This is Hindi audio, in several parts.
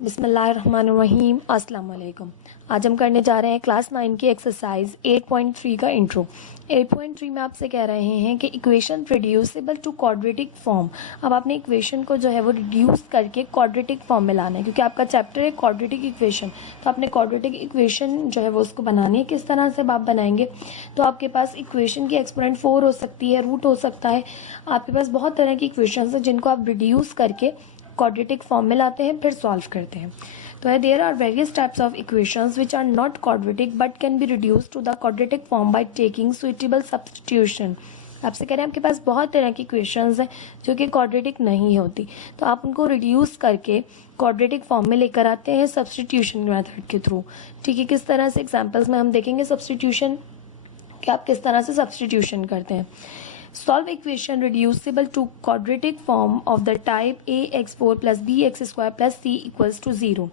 बिस्मिल्लाहिर्रहमानिर्रहीम अस्सलाम वालेकुम। आज हम करने जा रहे हैं क्लास 9 की एक्सरसाइज 8.3 का इंट्रो। 8.3 में आपसे कह रहे हैं कि equation reducible to quadratic form. अब आपने इक्वेशन को जो है वो रिड्यूस करके क्वाड्रेटिक फॉर्म में लाना है, क्योंकि आपका चैप्टर है क्वाड्रेटिक इक्वेशन। तो आपने क्वाड्रेटिक इक्वेशन जो है वो उसको बनानी है। किस तरह से आप बनाएंगे, तो आपके पास इक्वेशन की एक्सपोनेंट 4 हो सकती है, रूट हो सकता है। आपके पास बहुत तरह की इक्वेशन है जिनको आप रिड्यूस करके क्वाड्रेटिक फॉर्म में लाते हैं, फिर सॉल्व करते हैं। तो है there are various types of equations which are not quadratic but can be reduce to the quadratic form by taking suitable substitution. आपसे कह रहे हैं आपके पास बहुत तरह की इक्वेशंस हैं जो कि क्वाड्रेटिक नहीं होती, तो आप उनको रिड्यूस करके क्वाड्रेटिक फॉर्म में लेकर आते हैं सब्स्टिट्यूशन मेथड के थ्रू। ठीक है, किस तरह से एग्जाम्पल्स में हम देखेंगे सब्स्टिट्यूशन, कि आप किस तरह से सब्स्टिट्यूशन करते हैं। Solve equation reducible to quadratic form of the type ax4 plus bx square plus c equals to 0.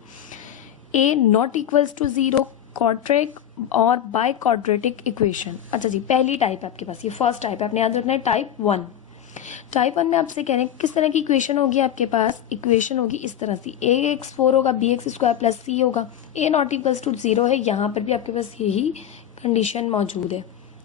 A not equals to 0 quadratic और biquadratic equation। अच्छा जी, पहली टाइप आपके पास, ये फर्स्ट टाइप है, आपने याद रखना है टाइप 1। टाइप 1 में आपसे कह रहे हैं किस तरह की इक्वेशन होगी आपके पास। इक्वेशन होगी इस तरह से, ax4 होगा, bx स्क्वायर प्लस c होगा, a नॉट इक्वल्स टू 0 है। यहाँ पर भी आपके पास यही कंडीशन मौजूद है।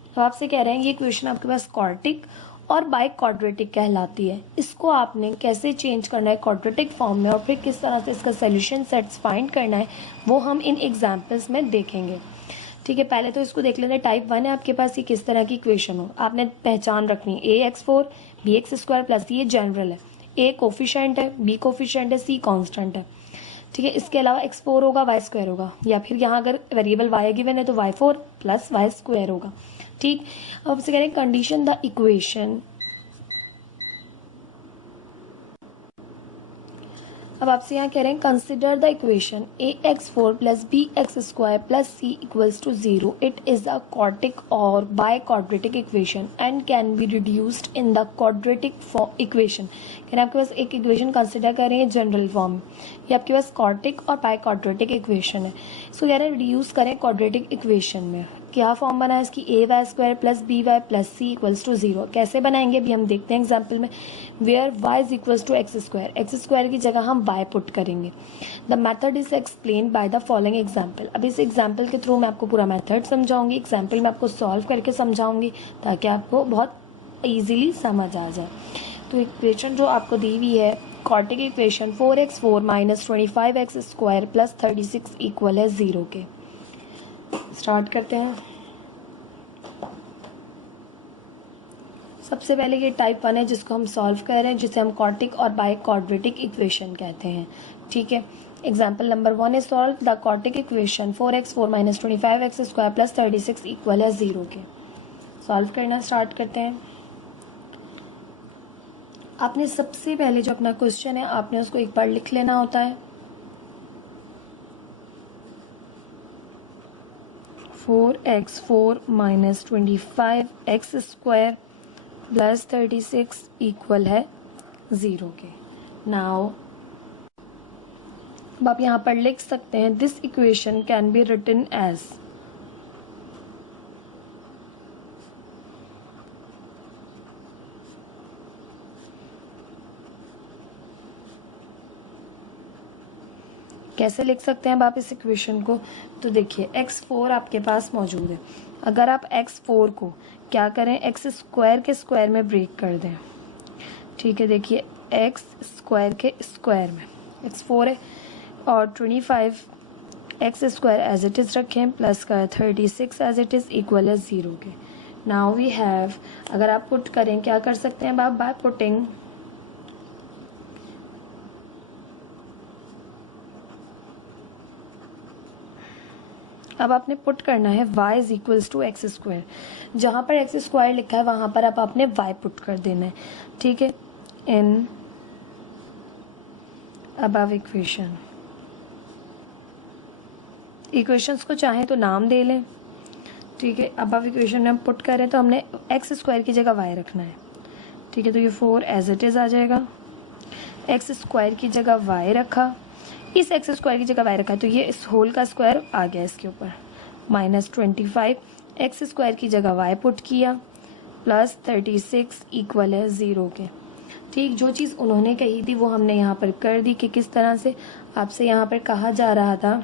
तो आपसे कह रहे हैं ये इक्वेशन आपके पास क्वाड्रेटिक और बाई क्वाड्रेटिक कहलाती है। इसको आपने कैसे चेंज करना है क्वाड्रेटिक फॉर्म में और फिर किस तरह से इसका सोल्यूशन सेट्स फाइंड करना है, वो हम इन एग्जांपल्स में देखेंगे। ठीक है, पहले तो इसको देख लेते हैं। टाइप 1 है आपके पास, ये किस तरह की इक्वेशन हो, आपने पहचान रखनी है। ax4 bx स्क्वायर प्लस ये जनरल है, a कोफिशिएंट है, b कोफिशिएंट है, c कांस्टेंट है। ठीक है, इसके अलावा x4 होगा, y स्क्वायर होगा, या फिर यहाँ अगर वेरिएबल y गिवन है तो y4 प्लस y स्क्वायर होगा। ठीक, अब आपसे कह रहे हैं कंडीशन द इक्वेशन। अब आपसे यहाँ कह रहे हैं consider the equation ax4 plus bx square plus c equals to 0। It is a quadratic और biquadratic equation and can be reduced in the quadratic equation. कह रहे हैं आपके पास एक इक्वेशन कंसिडर कर रहे हैं जनरल फॉर्म, ये आपके पास क्वाड्रेटिक और बाय क्वाड्रेटिक इक्वेशन है। इसको कह रहे हैं रिड्यूस करें क्वाड्रेटिक इक्वेशन में। क्या फॉर्म बना है इसकी, A Y square plus B Y plus C equals to 0। कैसे बनाएंगे अभी हम देखते हैं एग्जाम्पल में। Where Y is equals to x square की जगह हम वाई पुट करेंगे। The method is explain by the following example. अब इस एग्जाम्पल के थ्रू मैं आपको पूरा मेथड समझाऊंगी, एग्जाम्पल में आपको सॉल्व करके समझाऊंगी ताकि आपको बहुत ईजिली समझ आ जाए। तो इक्वेशन जो आपको दी हुई है quadratic equation 4x4 minus 25x square plus 36 equal है 0 के। स्टार्ट करते हैं। सबसे पहले ये टाइप 1 है जिसको हम सॉल्व कर रहे हैं, जिसे हम क्वाड्रेटिक और बाय क्वाड्रेटिक इक्वेशन कहते हैं। ठीक है, एग्जांपल नंबर 1 है solve the quadratic equation 4x4 minus 25x square plus 36 equal है 0 के। सॉल्व करना स्टार्ट करते हैं। आपने सबसे पहले जो अपना क्वेश्चन है आपने उसको एक बार लिख लेना होता है। 4x4 minus 25x square plus 36 equal है 0 के। नाउ अब आप यहाँ पर लिख सकते हैं this equation can be written as कैसे लिख सकते हैं अब आप इस इक्वेशन को। तो देखिए x4 आपके पास मौजूद है, अगर आप x4 को क्या करें एक्स स्क्वायर के स्क्वायर में ब्रेक कर दें। ठीक है, देखिए एक्स स्क्वायर के स्क्वायर में x4 है और 25 x square as it is रखें प्लस का 36 एज इट इज़ इक्वल है 0 के। नाउ वी हैव, अगर आप पुट करें क्या कर सकते हैं आप बाय पुटिंग अब आपने पुट करना है y is equals to x square. जहाँ पर एक्स स्क्वायर लिखा है वहाँ पर अब आपने y पुट कर देना है। ठीक है, इन अबव इक्वेशन। इक्वेशंस को चाहें तो नाम दे लें। ठीक है, अबव इक्वेशन में हम पुट करें तो हमने एक्स स्क्वायर की जगह y रखना है। ठीक है, तो ये 4 एज इट इज़ आ जाएगा। एक्स स्क्वायर की जगह y रखा, इस एक्स स्क्वायर की जगह y रखा है तो ये इस होल का स्क्वायर आ गया इसके ऊपर, माइनस 25 एक्स स्क्वायर की जगह y पुट किया प्लस 36 इक्वल है 0 के। ठीक, जो चीज़ उन्होंने कही थी वो हमने यहाँ पर कर दी कि किस तरह से आपसे यहाँ पर कहा जा रहा था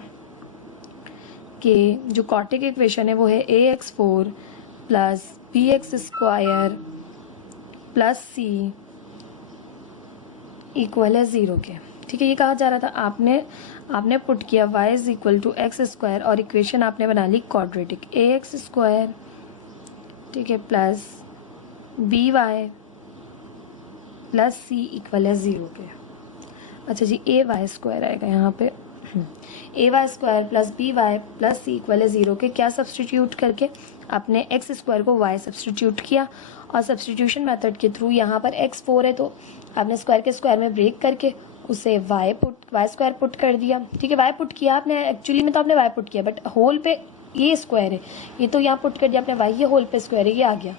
कि जो कॉटिक इक्वेशन है वो है ax4 plus bx square plus c equal है 0 के। ठीक है, ये कहा जा रहा था, आपने पुट किया y is equal to x square और इक्वेशन आपने बना ली क्वाड्रेटिक ax स्क्वायर, ठीक है, plus by plus c equal है 0 के। अच्छा जी, ay स्क्वायर आएगा यहाँ पे, ay square plus by plus c equal है 0 के। क्या सब्सटीट्यूट करके? आपने एक्स स्क्वायर को y सब्सटीट्यूट किया और सब्सटीट्यूशन मेथड के थ्रू यहाँ पर x4 है तो आपने स्क्वायर के स्क्वायर में ब्रेक करके उसे y स्क्वायर पुट कर दिया। ठीक है, y पुट किया आपने, एक्चुअली में तो आपने y पुट किया बट होल पे ये स्क्वायर है, ये तो यहाँ पुट कर दिया आपने y, ये होल पे स्क्वायर है, ये आ गया।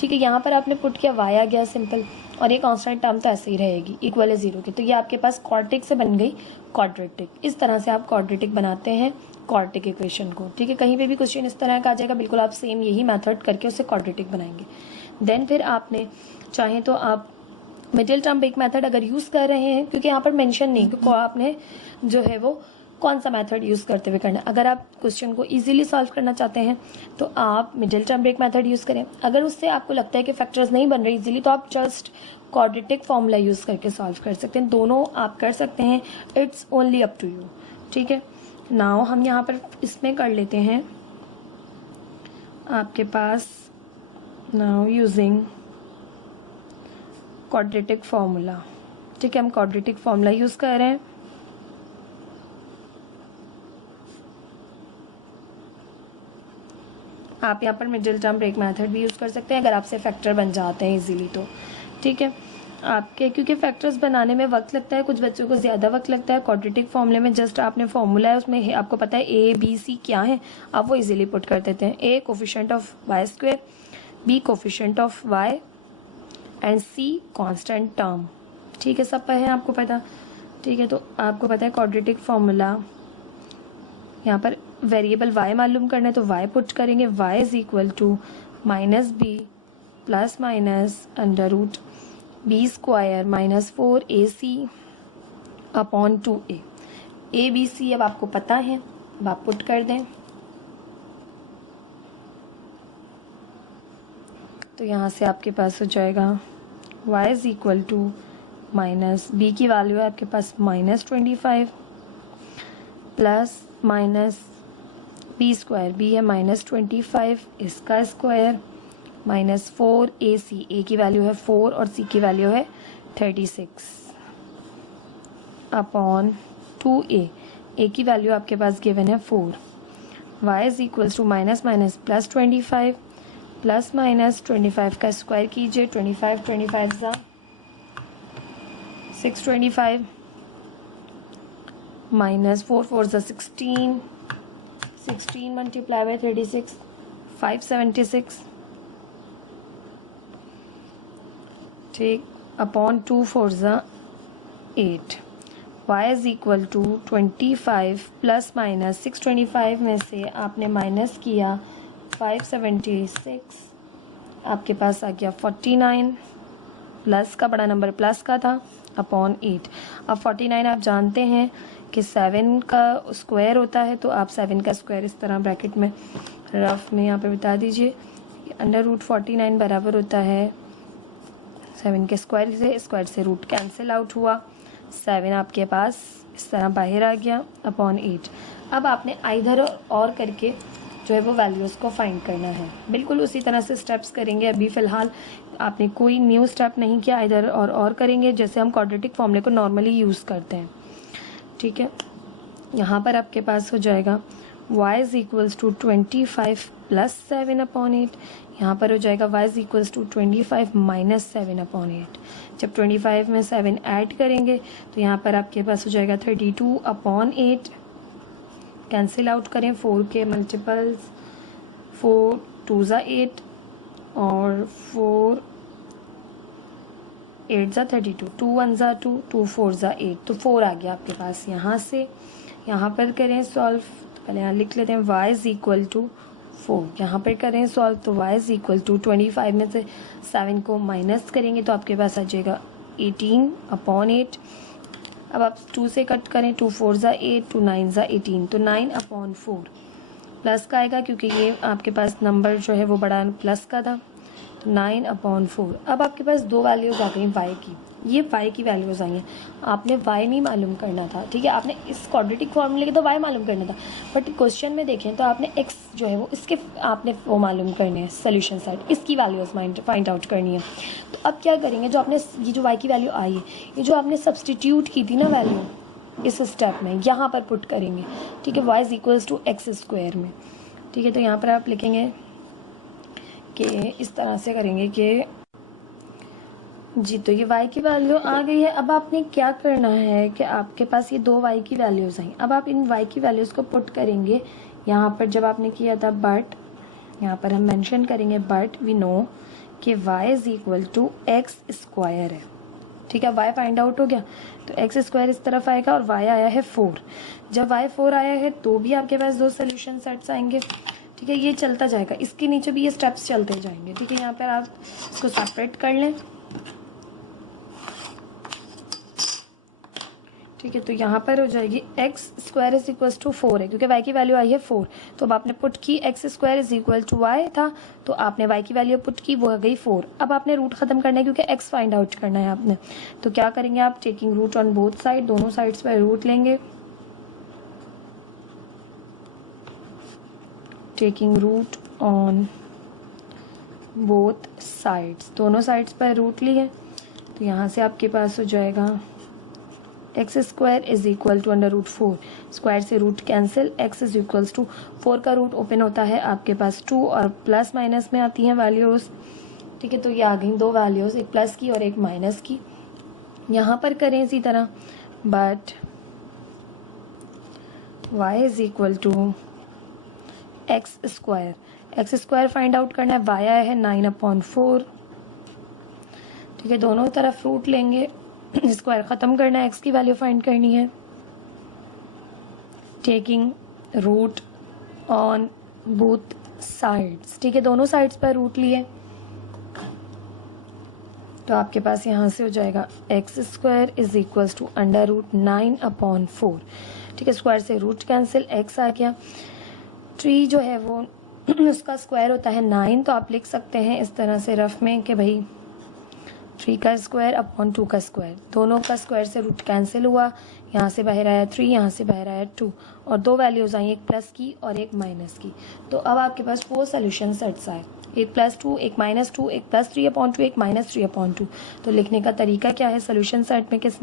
ठीक है, यहाँ पर आपने पुट किया y आ गया सिंपल, और ये कांस्टेंट टर्म तो ऐसे ही रहेगी इक्वल है 0 के। तो ये आपके पास क्वाड्रेटिक से बन गई क्वाड्रेटिक। इस तरह से आप क्वाड्रेटिक बनाते हैं क्वाड्रेटिक इक्वेशन को। ठीक है, कहीं पे भी क्वेश्चन इस तरह का आ जाएगा, बिल्कुल आप सेम यही मेथड करके उसे क्वाड्रेटिक बनाएंगे। देन फिर आपने चाहे तो आप मिडिल टर्म ब्रेक मेथड अगर यूज़ कर रहे हैं, क्योंकि यहाँ पर मेंशन नहीं कि आपने जो है वो कौन सा मेथड यूज़ करते हुए करना है। अगर आप क्वेश्चन को इजीली सॉल्व करना चाहते हैं तो आप middle term break method use करें। अगर उससे आपको लगता है कि फैक्टर्स नहीं बन रहे इजीली तो आप जस्ट क्वाड्रेटिक फॉर्मूला यूज़ करके सॉल्व कर सकते हैं। दोनों आप कर सकते हैं, it's only up to you. ठीक है, नाउ हम यहाँ पर इसमें कर लेते हैं आपके पास नाउ यूजिंग क्वाड्रेटिक फॉर्मूला। ठीक है, हम क्वाड्रेटिक फॉर्मूला यूज़ कर रहे हैं। आप यहाँ पर मिडिल टर्म ब्रेक मेथड भी यूज़ कर सकते हैं अगर आपसे फैक्टर बन जाते हैं इजीली तो। ठीक है, आपके क्योंकि फैक्टर्स बनाने में वक्त लगता है, कुछ बच्चों को ज़्यादा वक्त लगता है। क्वाड्रेटिक फॉर्मूले में जस्ट आपने फॉर्मूला है, उसमें आपको पता है ए बी सी क्या है, आप वो इजीली पुट कर देते हैं। A coefficient of Y square, B coefficient of Y and C constant term. ठीक है, सब है आपको पता। ठीक है, तो आपको पता है क्वाड्रेटिक फॉर्मूला, यहाँ पर वेरिएबल y मालूम करना है तो y पुट करेंगे, y is equal to minus b plus minus under root b square minus 4ac upon 2a। A B c अब आपको पता है, अब आप पुट कर दें तो यहाँ से आपके पास हो जाएगा y is equal to minus b की वैल्यू है आपके पास -25 plus minus b square, b है -25 इसका स्क्वायर माइनस 4ac, ए की वैल्यू है 4 और सी की वैल्यू है 36 अपॉन 2a, ए की वैल्यू आपके पास गिवन है 4। y is equals to minus minus plus 25 plus minus 25 का स्क्वायर कीजिए, 25 सा 625 माइनस 4 सा 16 मल्टीप्लाई बाय 36 576, ठीक, अपॉन 2 4 सा 8। y is equal to 25 plus minus 625 में से आपने माइनस किया 576, आपके पास आ गया 49, प्लस का बड़ा नंबर प्लस का था अपॉन 8। अब 49 आप जानते हैं कि 7 का स्क्वायर होता है, तो आप 7 का स्क्वायर इस तरह ब्रैकेट में रफ में यहाँ पे बता दीजिए। अंडर रूट 49 बराबर होता है 7 के स्क्वायर से रूट कैंसिल आउट हुआ, 7 आपके पास इस तरह बाहर आ गया अपॉन 8। अब आपने आइधर और करके जो है वो वैल्यूज़ को फाइंड करना है। बिल्कुल उसी तरह से स्टेप्स करेंगे। अभी फ़िलहाल आपने कोई न्यू स्टेप नहीं किया, इधर और करेंगे जैसे हम क्वाड्रेटिक फॉर्मूले को नॉर्मली यूज़ करते हैं। ठीक है, यहाँ पर आपके पास हो जाएगा y is equals to 25 plus 7 upon 8, यहाँ पर हो जाएगा y is equals to 25 minus 7 upon 8। जब 25 में 7 ऐड करेंगे तो यहाँ पर आपके पास हो जाएगा 32 अपॉन 8, कैंसिल आउट करें 4 के मल्टीपल्स, 4 2 ज़ा 8 और 4 8 ज़ा 32, 2 1 ज़ा 2, 2 4 ज़ा 8, तो 4 आ गया आपके पास। यहाँ से यहाँ पर करें सॉल्व, पहले यहाँ लिख लेते हैं y इज इक्वल टू 4, यहाँ पर करें सॉल्व तो y इज इक्वल टू 25 में से 7 को माइनस करेंगे तो आपके पास आ जाएगा 18/8। अब आप 2 से कट करें, 2 4 ज़ा 8, 2 9 ज़ा 18, तो 9/4 प्लस का आएगा क्योंकि ये आपके पास नंबर जो है वो बड़ा प्लस का था, तो 9/4। अब आपके पास दो वैल्यूज़ आ गई वाई की, ये वाई की वैल्यूज़ आई हैं। आपने वाई नहीं मालूम करना था, ठीक है, आपने इस क्वाड्रेटिक फॉर्मूले के तो वाई मालूम करना था, बट क्वेश्चन में देखें तो आपने एक्स जो है वो इसके आपने वो मालूम करने हैं, सोल्यूशन साइड इसकी वैल्यूज़ फाइंड आउट करनी है। तो अब क्या करेंगे, जो आपने ये जो वाई की वैल्यू आई है, ये जो आपने सब्सटीट्यूट की थी ना वैल्यू, इस स्टेप में यहाँ पर पुट करेंगे, ठीक है, y = x² में, ठीक है। तो यहाँ पर आप लिखेंगे कि इस तरह से करेंगे कि जी, तो ये y की वैल्यू आ गई है। अब आपने क्या करना है कि आपके पास ये दो y की वैल्यूज़ आई, अब आप इन y की वैल्यूज़ को पुट करेंगे यहाँ पर, जब आपने किया था, बट यहाँ पर हम मेंशन करेंगे बट वी नो कि y = x² है, ठीक है। y फाइंड आउट हो गया, तो x² इस तरफ आएगा और y आया है 4। जब y 4 आया है तो भी आपके पास दो सोल्यूशन सेट्स आएंगे, ठीक है। ये चलता जाएगा, इसके नीचे भी ये स्टेप्स चलते जाएंगे, ठीक है। यहाँ पर आप इसको सेपरेट कर लें, ठीक है। तो यहाँ पर हो जाएगी x² = 4 है, क्योंकि y की वैल्यू आई है 4, तो अब आपने पुट की x² = y था, तो आपने y की वैल्यू पुट की, वो आ गई 4। अब आपने रूट ख़त्म करना है क्योंकि x फाइंड आउट करना है आपने, तो क्या करेंगे आप, taking root on both side, दोनों साइड्स पर रूट लेंगे, taking root on both sides, दोनों साइड्स पर रूट लिए, तो यहाँ से आपके पास हो जाएगा x² = √4, स्क्वायर से रूट कैंसिल, x = 4 का रूट ओपन होता है आपके पास 2 और प्लस माइनस में आती हैं वैल्यूज़, ठीक है। तो ये आ गई दो वैल्यूज़, एक प्लस की और एक माइनस की। यहाँ पर करें इसी तरह, but y = x² find out करना है, y आया है 9/4, ठीक है। दोनों तरफ रूट लेंगे, स्क्वायर ख़त्म करना है, x की वैल्यू फाइंड करनी है, taking root on both sides, ठीक है। दोनों साइड्स पर रूट लिए, तो आपके पास यहाँ से हो जाएगा x² = √9/4, ठीक है। स्क्वायर से रूट कैंसिल, x आ गया। 3 जो है वो उसका स्क्वायर होता है 9, तो आप लिख सकते हैं इस तरह से रफ में कि भाई 3 का स्क्वायर अपॉन 2 का स्क्वायर, दोनों का स्क्वायर से रूट कैंसिल हुआ, यहाँ से बाहर आया 3, यहाँ से बाहर आया 2, और दो वैल्यूज़ आई, एक प्लस की और एक माइनस की। तो अब आपके पास 4 सोल्यूशन सेट्स आए, एक +2, एक -2, एक +3/2, एक -3/2। तो लिखने का तरीका क्या है, सोल्यूशन सेट में किस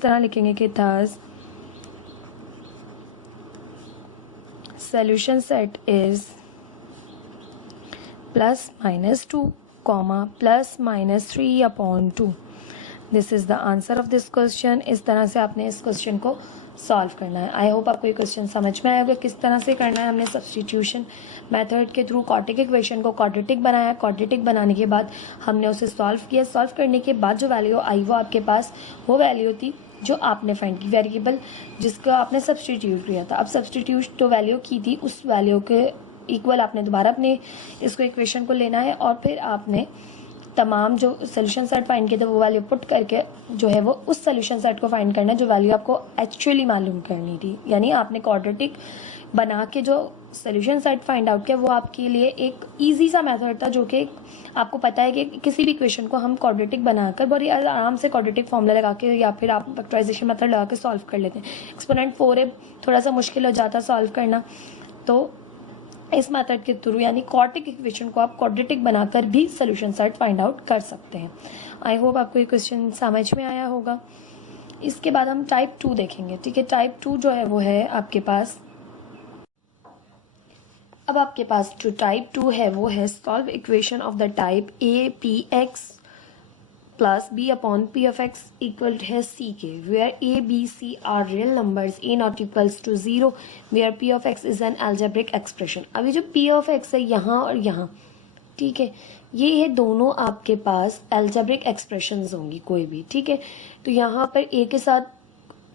तरह लिखेंगे कि thus solution set is +-2, +-3/2। This is the answer of this question. इस तरह से आपने इस क्वेश्चन को सॉल्व करना है। आई होप आपको ये क्वेश्चन समझ में आएगा किस तरह से करना है। हमने सब्सटीट्यूशन मेथड के थ्रू क्वाड्रेटिक इक्वेशन को क्वाड्रेटिक बनाया, क्वाड्रेटिक बनाने के बाद हमने उसे सॉल्व किया, सॉल्व करने के बाद जो वैल्यू आई वो आपके पास वो वैल्यू थी जो आपने फाइंड की, वेरिएबल जिसका आपने सब्सटीट्यूट किया था। अब सब्सटीट्यूट जो वैल्यू की थी उस वैल्यू के इक्वल आपने दोबारा अपने इसको इक्वेशन को लेना है, और फिर आपने तमाम जो सोल्यूशन सेट फाइंड किए थे वो वैल्यू पुट करके जो है वो उस सोल्यूशन सेट को फाइंड करना है जो वैल्यू आपको एक्चुअली मालूम करनी थी। यानी आपने क्वाड्रेटिक बना के जो सोल्यूशन सेट फाइंड आउट किया वो आपके लिए एक इजी सा मेथड था, जो कि आपको पता है कि किसी भी इक्वेशन को हम क्वाड्रेटिक बनाकर बड़ी आराम से क्वाड्रेटिक फॉर्मूला लगा के या फिर आप फैक्टराइजेशन मेथड लगा के सॉल्व कर लेते हैं। एक्सपोनेंट 4 है, थोड़ा सा मुश्किल हो जाता सॉल्व करना, तो इस मेथड के थ्रू यानी क्वाड्रेटिक इक्वेशन को आप क्वाड्रेटिक बनाकर भी सोल्यूशन सेट फाइंड आउट कर सकते हैं। आई होप आपको ये क्वेश्चन समझ में आया होगा। इसके बाद हम टाइप 2 देखेंगे, ठीक है। टाइप 2 जो है वो है आपके पास, अब आपके पास जो टाइप 2 है वो है solve equation of the type a(px + b/p(x) equal है c के, where a, b, c are real numbers, a not equals to 0, where p(x) is an algebraic expression। अभी जो p(x) है यहाँ और यहाँ, ठीक है, ये है दोनों आपके पास algebraic expressions होंगी कोई भी, ठीक है। तो यहाँ पर a के साथ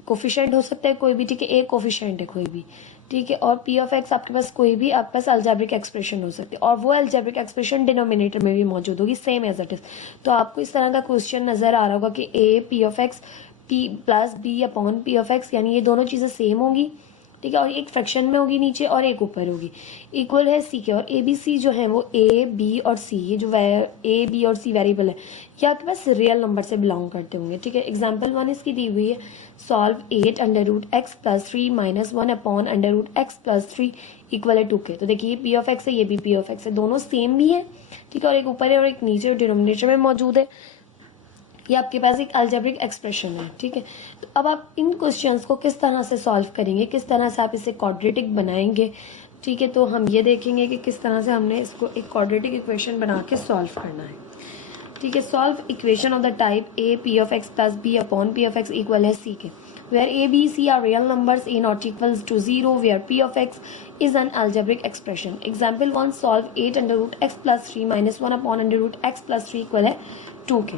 कोफिशिएंट हो सकता है कोई भी, ठीक है, a कोफिशिएंट है कोई भी, ठीक है, और पी ऑफ एक्स आपके पास कोई भी आपके पास अलजेब्रिक एक्सप्रेशन हो सकती है, और वो अलजेब्रिक एक्सप्रेशन डिनोमिनेटर में भी मौजूद होगी सेम एज इट इज। तो आपको इस तरह का क्वेश्चन नजर आ रहा होगा कि a P of x p plus B upon P of x, यानी ये दोनों चीजें सेम होगी, ठीक है, और एक फ्रैक्शन में होगी नीचे और एक ऊपर होगी, इक्वल है सी के। और ए बी सी जो है वो ए बी और सी, ये जो ए बी और सी वेरिएबल है ये आपके पास रियल नंबर से बिलोंग करते होंगे, ठीक है। एग्जाम्पल 1 इसकी दी हुई है, solve 8 under root x plus 3 minus 1 upon under root x plus 3 equal है 2 के। तो देखिए ये पी ऑफ एक्स है, ये भी पी ऑफ एक्स है, दोनों सेम भी है, ठीक है, और एक ऊपर है और एक नीचे डिनोमिनेटर में मौजूद है। ये आपके पास एक अलजेब्रिक एक्सप्रेशन है, ठीक है। तो अब आप इन क्वेश्चंस को किस तरह से सॉल्व करेंगे, किस तरह से आप इसे क्वाड्रेटिक बनाएंगे, ठीक है। तो हम ये देखेंगे कि किस तरह से हमने इसको एक क्वाड्रेटिक इक्वेशन बना के सॉल्व करना है, ठीक है। Solve equation of the type A P of X plus B upon P of X equal है सी के, where a, b, c are real numbers, a not equals to 0, where p of x is an algebraic expression. Example 1, solve 8 under root x plus 3 minus 1 upon under root x plus 3 equal है 2 के।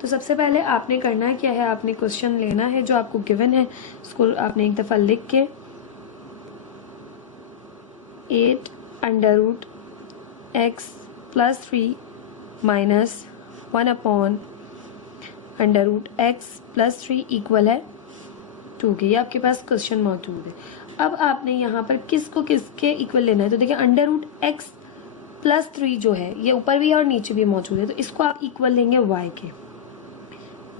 तो सबसे पहले आपने करना क्या है, आपने क्वेश्चन लेना है जो आपको गिवन है, उसको आपने एक दफ़ा लिख के 8 under root x plus 3 minus 1 upon under root x plus 3 equal है 2 के। ये आपके पास क्वेश्चन मौजूद है। अब आपने यहाँ पर किसको किसके इक्वल लेना है, तो देखिए अंडर रूट एक्स प्लस 3 जो है ये ऊपर भी है और नीचे भी मौजूद है, तो इसको आप इक्वल लेंगे y के।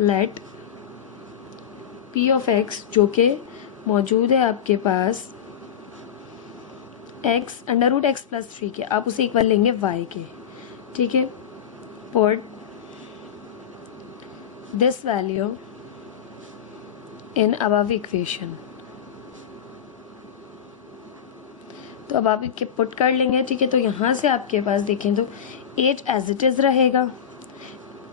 लेट p ऑफ x जो कि मौजूद है आपके पास x under root x plus 3 के, आप उसे इक्वल लेंगे y के, ठीक है। Put this value in above equation. तो अब आप इनके पुट कर लेंगे, ठीक है। तो यहाँ से आपके पास देखें तो 8 एज इट इज रहेगा,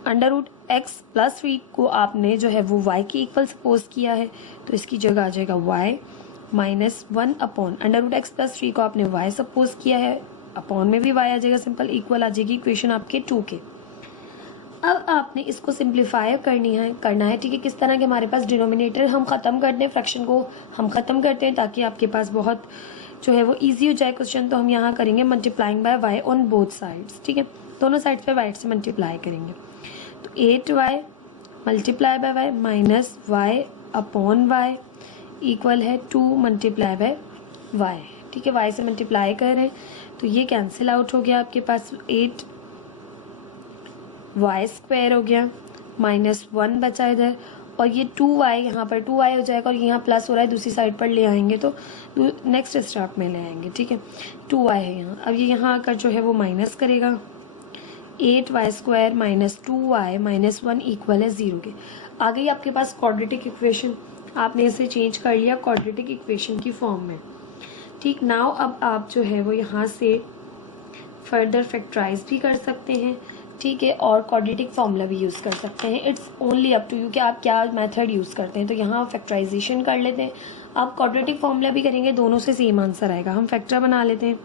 अंडर रूट एक्स प्लस 3 को आपने जो है वो y के इक्वल सपोज किया है, तो इसकी जगह आ जाएगा y minus 1 upon under root x plus 3 को आपने y सपोज किया है, अपॉन में भी y आ जाएगा, सिंपल इक्वल आ जाएगी इक्वेशन आपके 2 के। अब आपने इसको सिंप्लीफाई करना है, ठीक है। किस तरह के हमारे पास डिनोमिनेटर हम ख़त्म करते हैं, फ्रैक्शन को हम ख़त्म करते हैं ताकि आपके पास बहुत जो है वो इजी हो जाए क्वेश्चन। तो हम यहाँ करेंगे multiplying by y on both sides, ठीक है, दोनों साइड्स पे वाई से मल्टीप्लाई करेंगे। तो 8y multiply by y minus y upon y equal है 2 मल्टीप्लाई बाय वाई, ठीक है। वाई से मल्टीप्लाई कर रहे हैं तो ये कैंसिल आउट हो गया, आपके पास 8 वाई स्क्वायर हो गया माइनस 1 बचा इधर, और ये 2y यहाँ पर 2y हो जाएगा, और यहाँ प्लस हो रहा है दूसरी साइड पर ले आएंगे तो नेक्स्ट स्टेप में ले आएंगे, ठीक है। 2y है यहाँ, अब ये यहाँ आकर जो है वो माइनस करेगा, 8y square minus 2y minus 1 equal है 0 के। आ गई आपके पास क्वाड्रेटिक इक्वेशन, आपने इसे चेंज कर लिया क्वाड्रेटिक इक्वेशन की फॉर्म में, ठीक। नाउ अब आप जो है वो यहाँ से फर्दर फैक्टराइज भी कर सकते हैं, ठीक है, और क्वाड्रेटिक फॉर्मूला भी यूज़ कर सकते हैं। It's only up to you कि आप क्या मेथड यूज़ करते हैं। तो यहाँ फैक्टराइजेशन कर लेते हैं, आप क्वाड्रेटिक फॉर्मूला भी करेंगे, दोनों से सेम आंसर आएगा। हम फैक्टर बना लेते हैं,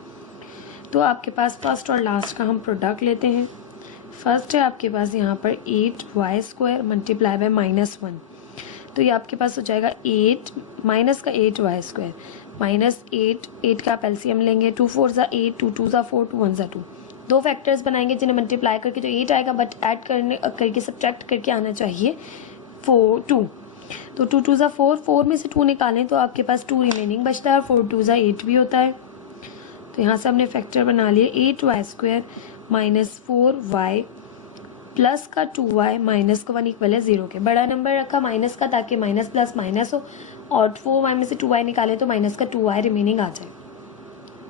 तो आपके पास फर्स्ट और लास्ट का हम प्रोडक्ट लेते हैं। फर्स्ट है आपके पास यहाँ पर 8y square multiply by minus 1, तो ये आपके पास हो जाएगा 8 माइनस का 8y स्क्वायर माइनस 8 का आप एलसीएम लेंगे, 2 4 ज़ा 8, 2 2 ज़ा 4, 2 1 ज़ा 2। दो फैक्टर्स बनाएंगे जिन्हें मल्टीप्लाई करके तो 8 आएगा, बट ऐड करके सब्ट्रैक्ट करके आना चाहिए 2। तो 2 2 ज़ा 4, 4 में से 2 निकालें तो आपके पास 2 रिमेनिंग बचता है, 4 2 ज़ा 8 भी होता है। तो यहाँ से हमने फैक्टर बना लिए 8y square minus 4y plus का 2y माइनस का 1 इक्वल है 0 के। बड़ा नंबर रखा माइनस का ताकि माइनस प्लस माइनस हो, और 4y में से 2y निकालें तो माइनस का 2y रिमेनिंग आ जाए।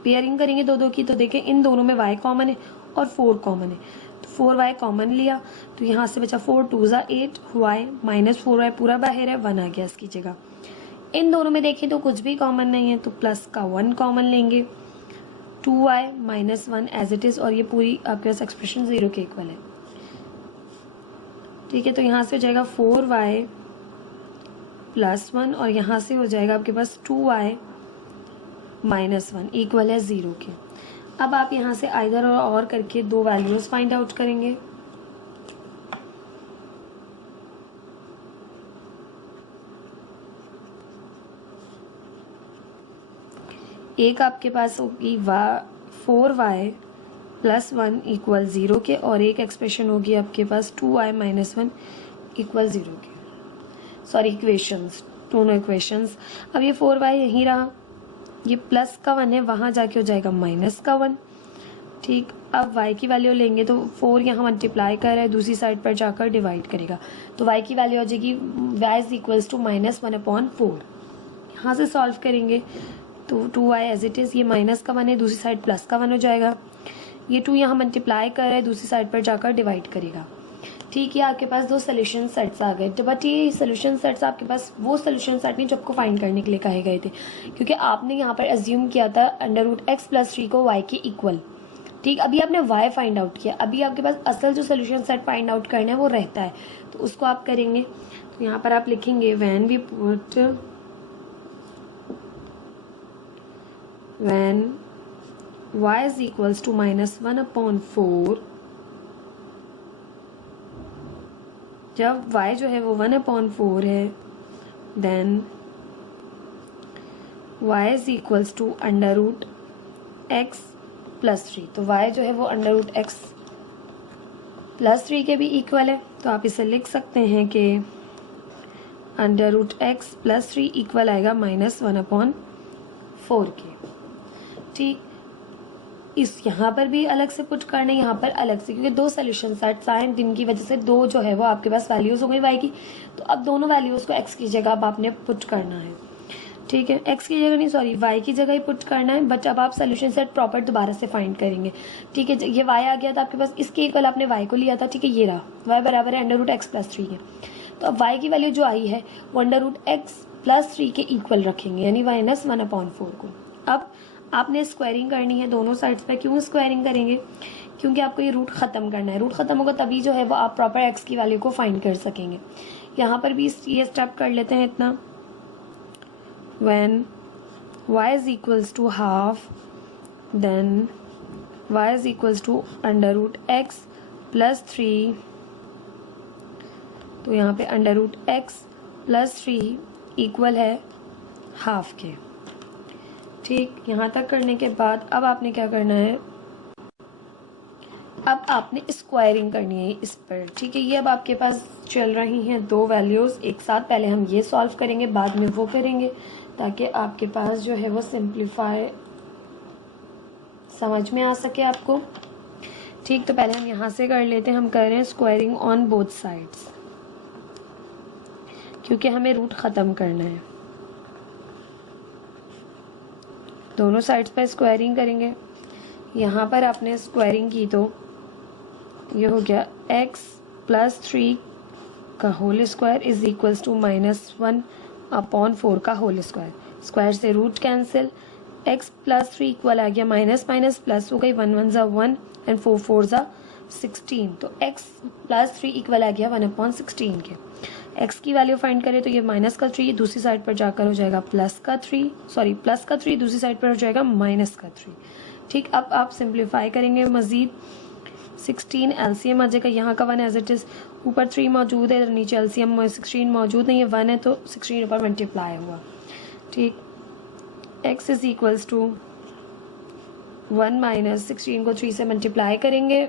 पेयरिंग करेंगे दो की, तो देखें इन दोनों में y कॉमन है और 4 कॉमन है, तो 4y कॉमन लिया, तो यहाँ से बचा 4 2 ज़ा 8y माइनस 4y पूरा बाहर है, 1 आ गया इसकी जगह। इन दोनों में देखें तो कुछ भी कॉमन नहीं है, तो प्लस का 1 कॉमन लेंगे, 2y minus 1 as it is, और ये पूरी आपके पास एक्सप्रेशन 0 के इक्वल है, ठीक है। तो यहाँ से हो जाएगा 4y प्लस 1, और यहाँ से हो जाएगा आपके पास 2y माइनस 1 इक्वल है 0 के। अब आप यहाँ से आइदर और करके दो वैल्यूज फाइंड आउट करेंगे। एक आपके पास होगी 4y प्लस 1 इक्वल 0 के, और एक एक्सप्रेशन होगी आपके पास 2y माइनस 1 इक्वल 0 के। सॉरी, इक्वेशंस, दोनों इक्वेशंस। अब ये 4y यहीं रहा, ये प्लस का 1 है, वहाँ जाके हो जाएगा माइनस का 1। ठीक, अब y की वैल्यू लेंगे तो 4 यहाँ मल्टीप्लाई कर रहा है, दूसरी साइड पर जाकर डिवाइड करेगा, तो y की वैल्यू आ जाएगी y इज इक्वल्स टू -1/4। यहाँ से सॉल्व करेंगे तो 2y एज इट इज़, ये माइनस का 1 है, दूसरी साइड प्लस का 1 हो जाएगा। ये 2 यहाँ मल्टीप्लाई कर रहा है, दूसरी साइड पर जाकर डिवाइड करेगा। ठीक है, आपके पास दो सोल्यूशन सेट्स आ गए, बट ये सोल्यूशन सेट्स आपके पास वो सोल्यूशन सेट नहीं जो आपको फाइंड करने के लिए कहे गए थे, क्योंकि आपने यहाँ पर एज्यूम किया था √x + 3 को y के इक्वल। ठीक, अभी आपने y फाइंड आउट किया, अभी आपके पास असल जो सोल्यूशन सेट फाइंड आउट करना है वो रहता है, तो उसको आप करेंगे। तो यहाँ पर आप लिखेंगे when y is equals to -1/4, जब y जो है वो 1/4 है, then y is equals to √x + 3। तो y जो है वो √x + 3 के भी इक्वल है, तो आप इसे लिख सकते हैं कि √x + 3 इक्वल आएगा -1/4 के। ठीक, इस यहाँ पर भी अलग से पुट करना है, यहाँ पर अलग से, क्योंकि दो सोल्यूशन सेट्स आए जिनकी वजह से दो जो है वो आपके पास वैल्यूज हो गई y की, तो अब दोनों वैल्यूज को x की जगह अब आपने पुट करना है। ठीक है, x की जगह नहीं, सॉरी, y की जगह ही पुट करना है, बट अब आप सोल्यूशन सेट प्रॉपर दोबारा से फाइंड करेंगे। ठीक है, ये y आ गया था आपके पास, इसके इक्वल आपने y को लिया था। ठीक है, ये रहा y बराबर है √x + 3 के, तो अब y की वैल्यू जो आई है वो √x + 3 के इक्वल रखेंगे, यानी -1/4 को। अब आपने स्क्वायरिंग करनी है दोनों साइड्स पे। क्यों स्क्वायरिंग करेंगे? क्योंकि आपको ये रूट ख़त्म करना है, रूट ख़त्म होगा तभी जो है वो आप प्रॉपर एक्स की वैल्यू को फाइंड कर सकेंगे। यहाँ पर भी ये स्टेप कर लेते हैं इतना, when y is equals to half, then y is equals to √x + 3, तो यहाँ पे √x + 3 इक्वल है हाफ के। ठीक, यहाँ तक करने के बाद अब आपने क्या करना है, अब आपने स्क्वायरिंग करनी है इस पर। ठीक है, ये अब आपके पास चल रही हैं दो वैल्यूज़ एक साथ, पहले हम ये सॉल्व करेंगे, बाद में वो करेंगे, ताकि आपके पास जो है वो सिंप्लीफाई समझ में आ सके आपको। ठीक, तो पहले हम यहाँ से कर लेते हैं, हम कर रहे हैं स्क्वायरिंग ऑन बोथ साइड्स, क्योंकि हमें रूट ख़त्म करना है। दोनों साइड्स पर स्क्वायरिंग करेंगे। यहाँ पर आपने स्क्वायरिंग की तो ये हो गया x + 3 का whole square is equals to -1/4 का होल स्क्वायर। स्क्वायर से रूट कैंसिल, x + 3 इक्वल आ गया माइनस माइनस प्लस हो गई, 1 1 ज़ा 1 एंड 4 4 ज़ा 16, तो x + 3 इक्वल आ गया 1/16 के। x की वैल्यू फाइंड करें तो ये -3 दूसरी साइड पर जाकर हो जाएगा +3, दूसरी साइड पर हो जाएगा -3। ठीक, अब आप सिंप्लीफाई करेंगे मज़ीद, 16 एलसीएम आ जाएगा, यहाँ का 1 एज इट इज़, ऊपर 3 मौजूद है, नीचे एलसीएम 16 मौजूद नहीं है, 1 है तो 16 ऊपर मल्टीप्लाई हुआ। ठीक, x इज इक्वल्स टू 1 - 16 को 3 से मल्टीप्लाई करेंगे,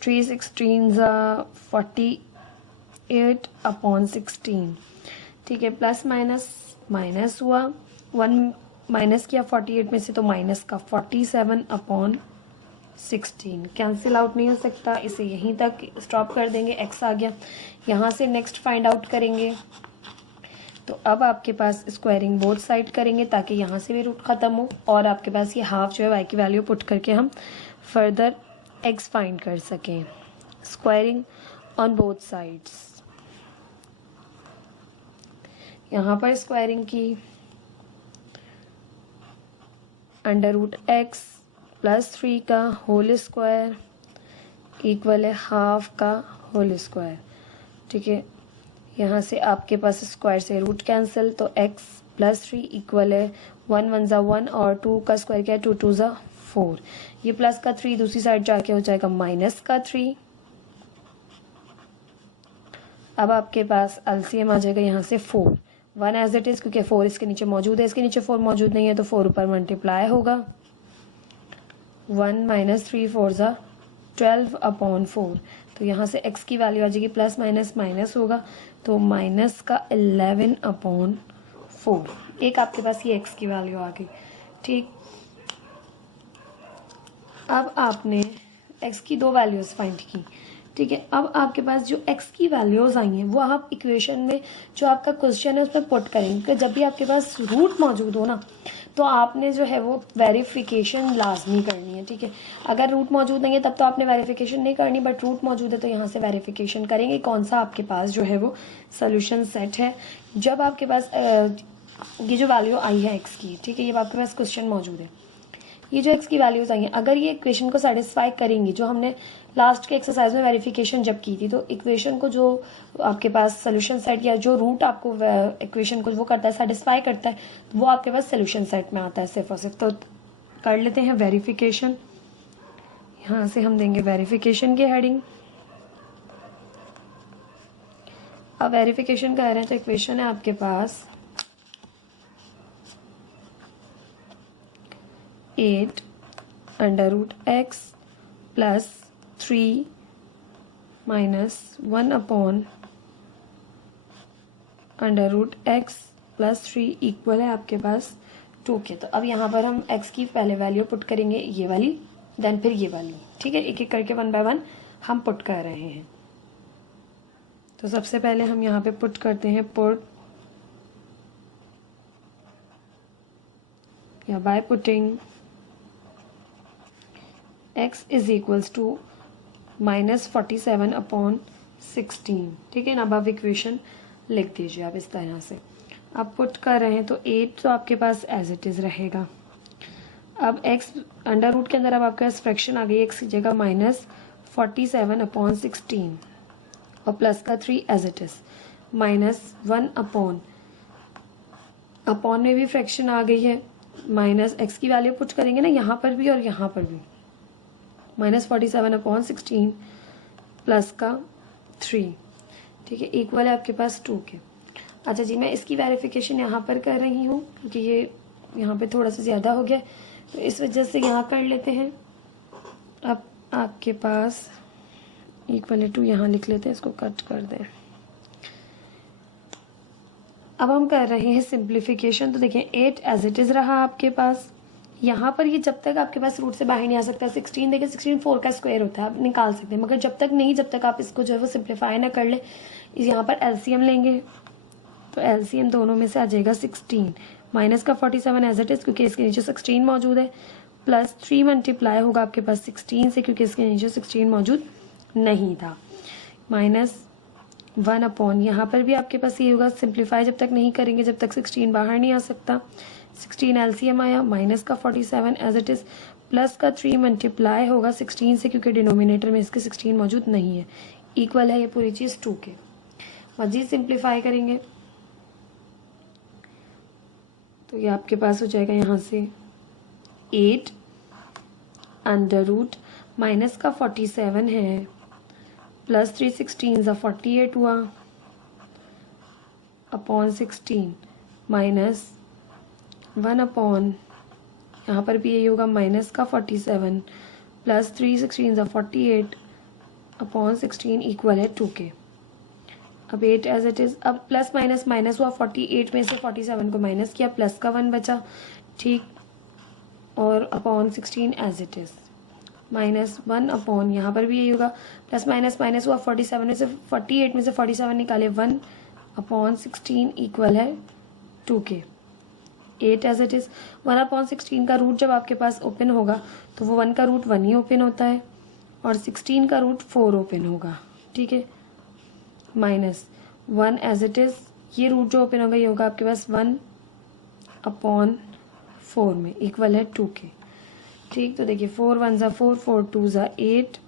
3 16 48/16। ठीक है, प्लस माइनस माइनस हुआ, 1 माइनस किया 48 में से तो माइनस का 47/16 कैंसिल आउट नहीं हो सकता, इसे यहीं तक स्टॉप कर देंगे। x आ गया, यहाँ से नेक्स्ट फाइंड आउट करेंगे, तो अब आपके पास स्क्वायरिंग बोथ साइड करेंगे ताकि यहाँ से भी रूट ख़त्म हो, और आपके पास ये हाफ जो है y की वैल्यू पुट करके हम फर्दर x फाइंड कर सकें। स्क्वायरिंग ऑन बोथ साइड्स, यहाँ पर स्क्वायरिंग की, √x + 3 का होल स्क्वायर इक्वल है हाफ का होल स्क्वायर। ठीक है, यहाँ से आपके पास स्क्वायर से रूट कैंसिल, तो x + 3 इक्वल है 1 1 ज़ा 1 और 2 का स्क्वायर क्या है 2 2 ज़ा 4, ये प्लस का 3 दूसरी साइड जाके हो जाएगा -3। अब आपके पास एलसीएम आ जाएगा यहाँ से 4, 1 एज इट इज़, क्योंकि 4 इसके नीचे मौजूद है, इसके नीचे 4 मौजूद नहीं है तो 4 ऊपर मल्टीप्लाई होगा। 1 माइनस 3 4 ज़ा 12/4, तो यहाँ से x की वैल्यू आ जाएगी, प्लस माइनस माइनस होगा तो माइनस का 11/4। एक आपके पास ये x की वैल्यू आ गई। ठीक, अब आपने x की दो वैल्यूज़ फाइंड की। ठीक है, अब आपके पास जो x की वैल्यूज़ आई हैं वो आप इक्वेशन में जो आपका क्वेश्चन है उसमें पुट करेंगे। तो जब भी आपके पास रूट मौजूद हो ना तो आपने जो है वो वेरिफिकेशन लाजमी करनी है। ठीक है, अगर रूट मौजूद नहीं है तब तो आपने वेरिफिकेशन नहीं करनी, बट रूट मौजूद है तो यहाँ से वेरिफिकेशन करेंगे कौन सा आपके पास जो है वो सोल्यूशन सेट है। जब आपके पास ये जो वैल्यू आई है x की, ठीक है, ये आपके पास क्वेश्चन मौजूद है, ये जो x की वैल्यूज आई हैं अगर ये इक्वेशन को सेटिस्फाई करेंगी, जो हमने लास्ट के एक्सरसाइज में वेरिफिकेशन जब की थी, तो इक्वेशन को जो आपके पास सोल्यूशन सेट या जो रूट आपको इक्वेशन को वो करता है, सेटिस्फाई करता है, तो वो आपके पास सोल्यूशन सेट में आता है सिर्फ और सिर्फ। तो कर लेते हैं वेरिफिकेशन। यहाँ से हम देंगे वेरिफिकेशन की हेडिंग। अब वेरिफिकेशन कर रहे हैं तो इक्वेशन है आपके पास 8 √x plus 3 minus 1/√x plus 3 equal है आपके पास 2 के। तो अब यहाँ पर हम x की पहले वैल्यू पुट करेंगे, ये वाली, देन फिर ये वाली। ठीक है, एक एक करके 1 बाय 1 हम पुट कर रहे हैं। तो सबसे पहले हम यहाँ पे पुट करते हैं पुट या by putting x is equals to -47/16। ठीक है ना, अब इक्वेशन लिख दीजिए आप इस तरह से। अब पुट कर रहे हैं तो 8 तो आपके पास एज इट इज़ रहेगा। अब x अंडर रूट के अंदर अब आपके पास फ्रैक्शन आ गई, x की जगह -47/16 और प्लस का 3 एज इट इज़, -1 अपॉन में भी फ्रैक्शन आ गई है, माइनस x की वैल्यू पुट करेंगे ना यहाँ पर भी और यहाँ पर भी, -47/16 प्लस का 3। ठीक है, इक्वल है आपके पास 2 के। अच्छा जी, मैं इसकी वेरिफिकेशन यहाँ पर कर रही हूँ क्योंकि ये यहाँ पे थोड़ा सा ज़्यादा हो गया, तो इस वजह से यहाँ कर लेते हैं। अब आपके पास इक्वल टू यहाँ लिख लेते हैं, इसको कट कर दें। अब हम कर रहे हैं सिंप्लीफिकेशन। तो देखिए 8 एज इट इज़ रहा आपके पास। यहाँ पर ये जब तक आपके पास रूट से बाहर नहीं आ सकता, 16 देखिए 16 4 का स्क्वायर होता है, आप निकाल सकते हैं, मगर जब तक नहीं, जब तक आप इसको जो है वो सिंप्लीफाई ना कर ले। यहाँ पर एलसीएम लेंगे तो एलसीएम दोनों में से आ जाएगा 16, माइनस का 47 एज इट इज़ क्योंकि इसके नीचे 16 मौजूद है, प्लस 3 मल्टीप्लाई होगा आपके पास 16 से क्योंकि इसके नीचे 16 मौजूद नहीं था, -1 यहाँ पर भी आपके पास ये होगा। सिंप्लीफाई जब तक नहीं करेंगे, जब तक 16 बाहर नहीं आ सकता, 16 एलसीएम आया, माइनस का 47 एज इट इज़, प्लस का 3 मल्टीप्लाई होगा 16 से क्योंकि डिनोमिनेटर में इसके 16 मौजूद नहीं है, इक्वल है ये पूरी चीज़ 2 के। मजीद सिंप्लीफाई करेंगे तो ये आपके पास हो जाएगा यहाँ से 8 √ माइनस का 47 है, प्लस 3 16 ज़ा 48 हुआ, अपॉन 16 माइनस 1 यहाँ पर भी यही होगा, माइनस का 47 प्लस 3 16 ज़ा 48 अपॉन 16 इक्वल है 2 के। अब 8 एज इट इज़, अब प्लस माइनस माइनस हुआ, 48 में से 47 को माइनस किया, प्लस का 1 बचा। ठीक, और अपॉन 16 एज इट इज़, -1 यहाँ पर भी यही होगा, प्लस माइनस माइनस हुआ, 47 में से 48 में से 47 निकाले, 1/16 इक्वल है 2 के। 8 एज इट इज़, 1/16 का रूट जब आपके पास ओपन होगा तो वो 1 का रूट 1 ही ओपन होता है और 16 का रूट 4 ओपन होगा। ठीक है, -1 एज इट इज़, ये रूट जो ओपन होगा ये होगा आपके पास 1/4 में, इक्वल है 2 के। ठीक, तो देखिए 4 1 ज़ा 4, 4 2 ज़ा 8,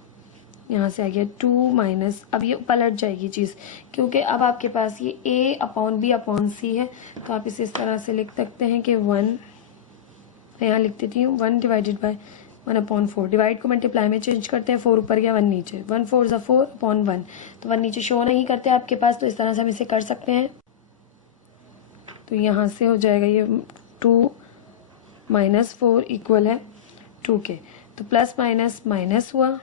यहाँ से आ गया 2 माइनस, अब ये पलट जाएगी चीज़ क्योंकि अब आपके पास ये a/b/c है, तो आप इसे इस तरह से लिख सकते हैं कि 1, मैं यहाँ लिख देती हूँ 1 डिवाइडेड बाय 1/4। डिवाइड को मल्टीप्लाई में चेंज करते हैं, 4 ऊपर गया 1 नीचे, 1 4 ज़ा 4/1, तो 1 नीचे शो नहीं करते आपके पास, तो इस तरह से हम इसे कर सकते हैं। तो यहाँ से हो जाएगा ये 2 माइनस 4 इक्वल है 2 के। तो प्लस माइनस माइनस हुआ,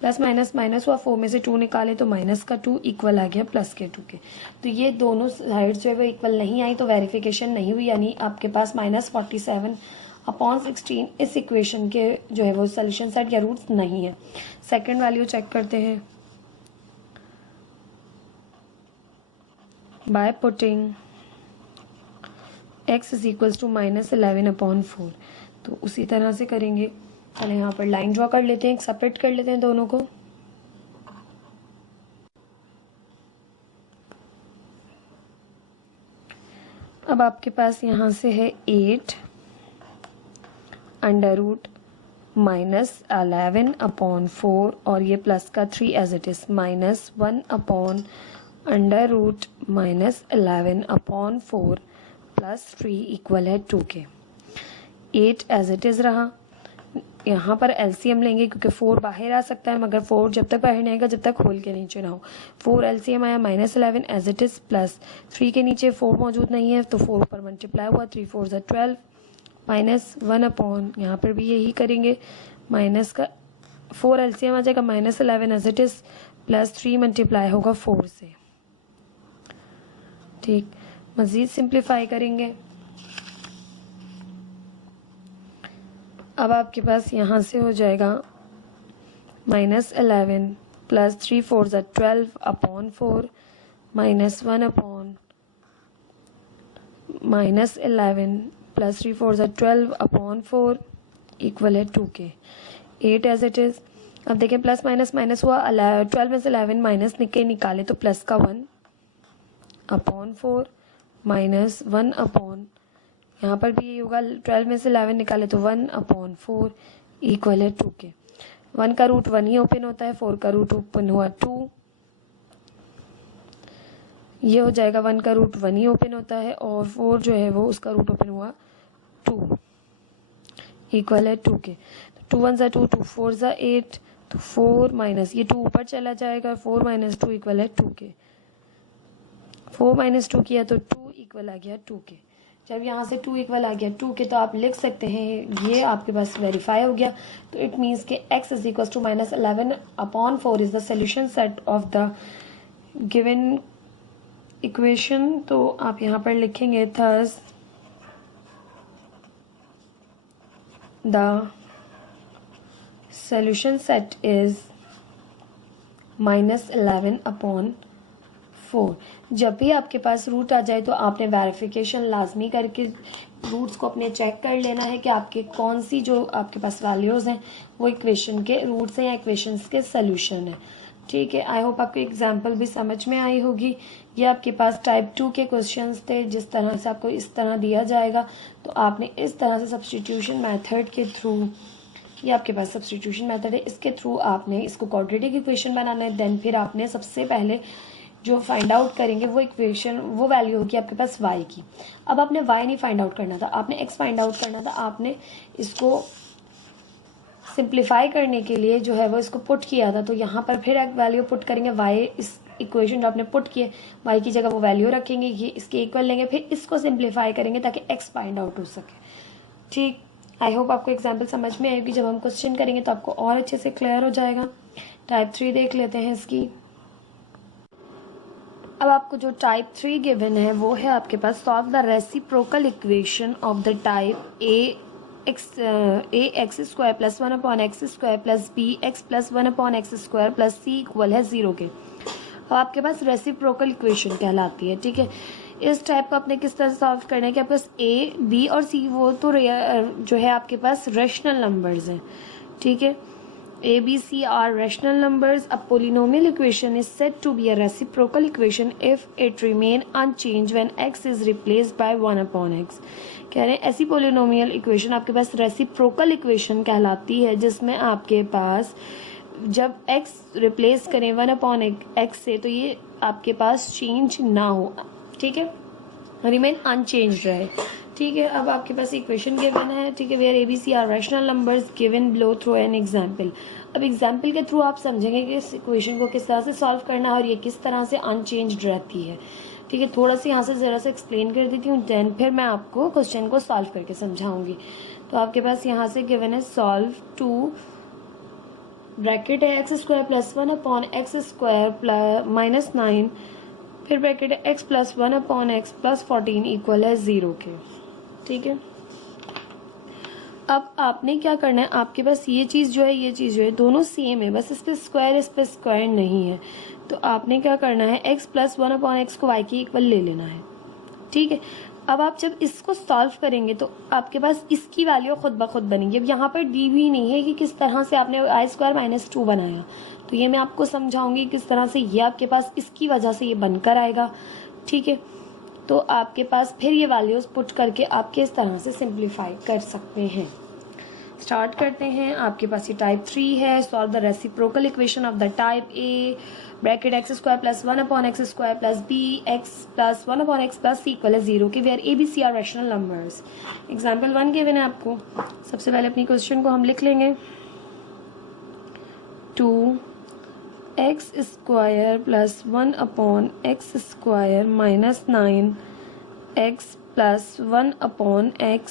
प्लस माइनस माइनस हुआ, 4 में से 2 निकाले तो माइनस का 2 इक्वल आ गया प्लस के 2 के। तो ये दोनों साइड्स जो है वो इक्वल नहीं आई तो वेरिफिकेशन नहीं हुई, यानी आपके पास -47/16 इस इक्वेशन के जो है वो सोल्यूशन सेट या रूट्स नहीं है। सेकंड वैल्यू चेक करते हैं। By putting x is equals to -11/4, तो उसी तरह से करेंगे। पहले यहाँ पर लाइन ड्रॉ कर लेते हैं, सेपरेट कर लेते हैं दोनों को। अब आपके पास यहाँ से है 8 √ -11/4 और ये प्लस का 3 as it is -1 upon √ -11/4 plus 3 equal है 2 के। 8 एज इट इज रहा। यहाँ पर एलसीएम लेंगे क्योंकि 4 बाहर आ सकता है, मगर 4 जब तक बाहर नहीं आएगा जब तक होल के नीचे ना हो। 4 एलसीएम आया -11 एज इट इज प्लस 3 के नीचे 4 मौजूद नहीं है तो 4 पर मल्टीप्लाई हुआ, 3 4 = 12 -1 अपॉन, यहाँ पर भी यही करेंगे, माइनस का 4 एलसीएम आ जाएगा -11 as it is plus 3 multiply होगा 4 से। ठीक, मजीद सिंप्लीफाई करेंगे। अब आपके पास यहाँ से हो जाएगा -11 प्लस 3 4 = 12/4 -1 अपॉन -11 प्लस 3 4 = 12/4 इक्वल है 2 के। 8 एज इट इज। अब देखें प्लस माइनस माइनस हुआ, 12 में से 11 माइनस निकाले तो प्लस का 1/4 -1 अपॉन, यहाँ पर भी यही होगा, 12 में से 11 निकाले तो 1/4 इक्वल है 2 के। 1 का रूट 1 ही ओपन होता है, 4 का रूट ओपन हुआ 2, ये हो जाएगा 1 का रूट 1 ही ओपन होता है और 4 जो है वो उसका रूट ओपन हुआ 2 इक्वल है 2 के। 2 1 = 2, 2 4 = 8, तो 4 माइनस ये 2 ऊपर चला जाएगा, 4 - 2 इक्वल है 2 के। 4 - 2 किया तो 2 इक्वल आ गया 2 के। जब यहाँ से 2 इक्वल आ गया 2 के तो आप लिख सकते हैं, ये आपके पास वेरीफाई हो गया। तो इट मीन्स कि x is equal to -11/4 is the solution set of the given equation. तो आप यहाँ पर लिखेंगे thus the solution set is -11/4। जब भी आपके पास रूट आ जाए तो आपने वेरिफिकेशन लाजमी करके रूट्स को अपने चेक कर लेना है कि आपके कौन सी जो आपके पास वैल्यूज़ हैं वो इक्वेशन के रूट्स हैं या इक्वेशंस के सॉल्यूशन है। ठीक है, आई होप आपको एग्जांपल भी समझ में आई होगी। ये आपके पास टाइप 2 के क्वेश्चंस थे, जिस तरह से आपको इस तरह दिया जाएगा तो आपने इस तरह से सब्स्टिट्यूशन मेथड के थ्रू, ये आपके पास सब्स्टिट्यूशन मेथड है, इसके थ्रू आपने इसको क्वाड्रेटिक इक्वेशन बनाना है। देन फिर आपने सबसे पहले जो फाइंड आउट करेंगे वो इक्वेशन, वो वैल्यू होगी आपके पास y की। अब आपने y नहीं फाइंड आउट करना था, आपने x फाइंड आउट करना था। आपने इसको सिंप्लीफाई करने के लिए जो है वो इसको पुट किया था, तो यहाँ पर फिर एक वैल्यू पुट करेंगे y, इस इक्वेशन जो आपने पुट किए y की जगह वो वैल्यू रखेंगे, ये इसके इक्वल लेंगे, फिर इसको सिंप्लीफाई करेंगे ताकि x फाइंड आउट हो सके। ठीक, आई होप आपको एग्जाम्पल समझ में आएगी। जब हम क्वेश्चन करेंगे तो आपको और अच्छे से क्लियर हो जाएगा। टाइप 3 देख लेते हैं इसकी। अब आपको जो टाइप 3 गिवन है वो है आपके पास solve the reciprocal equation of the type ax² + 1/x² + bx + 1/x² + c equal है 0 के। अब आपके पास रेसिप्रोकल इक्वेशन कहलाती है। ठीक है, इस टाइप को आपने किस तरह से सॉल्व करना है कि आपके पास a, b और c वो तो जो है आपके पास रेशनल नंबर्स हैं। ठीक है, a, b, c are rational numbers. A polynomial equation is said to be a reciprocal equation if it remain unchanged when x is replaced by 1/x. कह रहे हैं ऐसी polynomial equation आपके पास reciprocal equation कहलाती है जिसमें आपके पास जब x रिप्लेस करें 1/x से तो ये आपके पास चेंज ना हो। ठीक है, रिमेन अनचेंज रहे। ठीक है, अब आपके पास इक्वेशन गिवन है। ठीक है, where ABC are rational numbers given below through an example. अब एग्जाम्पल के थ्रू आप समझेंगे कि इस इक्वेशन को किस तरह से सॉल्व करना है और ये किस तरह से अनचेंज्ड रहती है। ठीक है, थोड़ा सा यहाँ से ज़रा सा एक्सप्लेन कर देती हूँ, देन फिर मैं आपको क्वेश्चन को सॉल्व करके समझाऊंगी। तो आपके पास यहाँ से गिवन है सॉल्व टू ब्रैकेट है x² + 1 / x² - 9, फिर ब्रैकेट है x + 1 / x + 14 इक्वल है 0 के। ठीक है, अब आपने क्या करना है, आपके पास ये चीज़ जो है ये चीज़ जो है दोनों सेम है, बस इस पे स्क्वायर नहीं है। तो आपने क्या करना है, x + 1 / x को y के इक्वल ले लेना है। ठीक है, अब आप जब इसको सॉल्व करेंगे तो आपके पास इसकी वैल्यू खुद ब खुद बनेगी। अब यहाँ पर दी भी नहीं है कि किस तरह से आपने i² - 2 बनाया, तो ये मैं आपको समझाऊंगी किस तरह से ये आपके पास इसकी वजह से ये बनकर आएगा। ठीक है, तो आपके पास फिर ये वैल्यूज़ पुट करके आप किस तरह से सिंप्लीफाई कर सकते हैं। स्टार्ट करते हैं। आपके पास ये टाइप 3 है। Solve the reciprocal equation of the type A, bracket x² + 1 / x² + b x + 1 / x + c equal है 0 के, where a b c are rational numbers. Example 1 given है आपको। सबसे पहले अपनी क्वेश्चन को हम लिख लेंगे, 2x² + 1 / x² - 9 x + 1 / x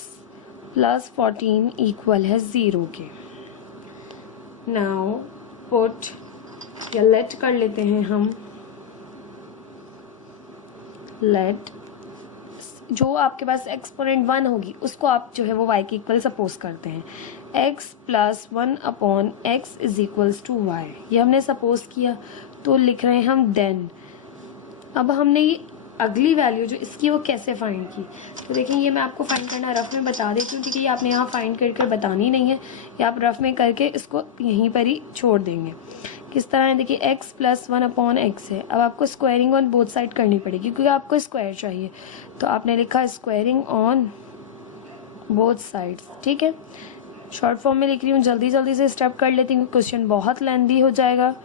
+ 14 equal है 0 के। नाउ पुट या लेट कर लेते हैं हम, लेट जो आपके पास एक्सपोनेंट 1 होगी उसको आप जो है वो y के इक्वल सपोज करते हैं। x + 1 / x = y, ये हमने सपोज किया, तो लिख रहे हैं हम देन। अब हमने ये अगली वैल्यू जो इसकी वो कैसे फाइंड की, तो देखिए ये मैं आपको फाइंड करना रफ में बता देती हूँ, क्योंकि ये आपने यहाँ फाइंड कर बतानी नहीं है, या आप रफ में करके इसको यहीं पर ही छोड़ देंगे। किस तरह है, देखिए x + 1 / x है। अब आपको स्क्वायरिंग ऑन बोथ साइड करनी पड़ेगी, क्योंकि आपको स्क्वायर चाहिए, तो आपने लिखा स्क्वायरिंग ऑन बोथ साइड्स। ठीक है, शॉर्ट फॉर्म में लिख रही हूँ, जल्दी से स्टेप कर लेती हूँ, क्वेश्चन बहुत लेंथी हो जाएगा।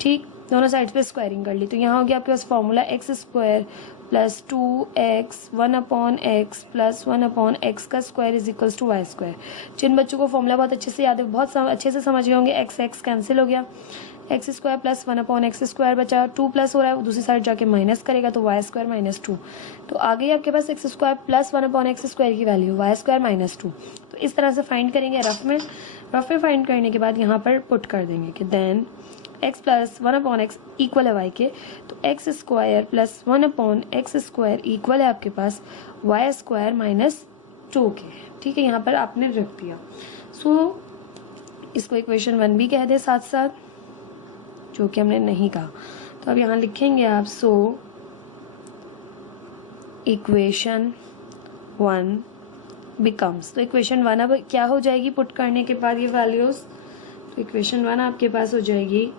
ठीक, दोनों साइड्स पे स्क्वायरिंग कर ली, तो यहाँ हो गया आपके पास formula x² + 2x 1 / x + 1 / x का स्क्वायर = y²। जिन बच्चों को फॉर्मूला बहुत अच्छे से याद है, बहुत अच्छे से समझ गए होंगे, x कैंसिल हो गया, x² + 1 / x² बचा, 2 प्लस हो रहा है, वो दूसरी साइड जाके माइनस करेगा, तो y² - 2। तो आ गई आपके पास x² + 1 / x² की वैल्यू y² - 2। तो इस तरह से फाइंड करेंगे रफ में फाइंड करने के बाद यहाँ पर पुट कर देंगे कि देन x + 1 / x इक्वल है y के, तो x² + 1 / x² इक्वल है आपके पास y² - 2 के। ठीक है, यहाँ पर आपने रख दिया। सो इसको इक्वेशन 1 भी कह दे साथ साथ, जो कि हमने नहीं कहा, तो अब यहाँ लिखेंगे आप, सो इक्वेशन 1 बिकम्स, तो इक्वेशन 1 अब क्या हो जाएगी पुट करने के बाद ये वैल्यूज, तो इक्वेशन 1 आपके पास हो जाएगी,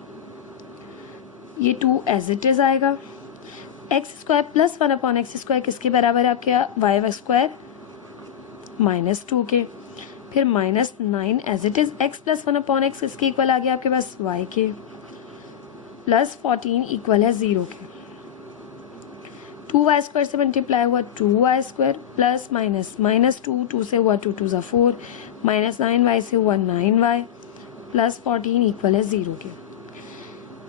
ये 2 एज इट इज आएगा, x² + 1 / x² किसके बराबर है आपके y² - 2 के, फिर -9 as it is, x + 1 / x किसके इक्वल आ गया आपके पास y के, + 14 इक्वल है 0 के। 2y² से मल्टीप्लाई हुआ 2y² प्लस माइनस 2 से हुआ 2 2 4, -9y से हुआ 9y, + 14 इक्वल है 0 के।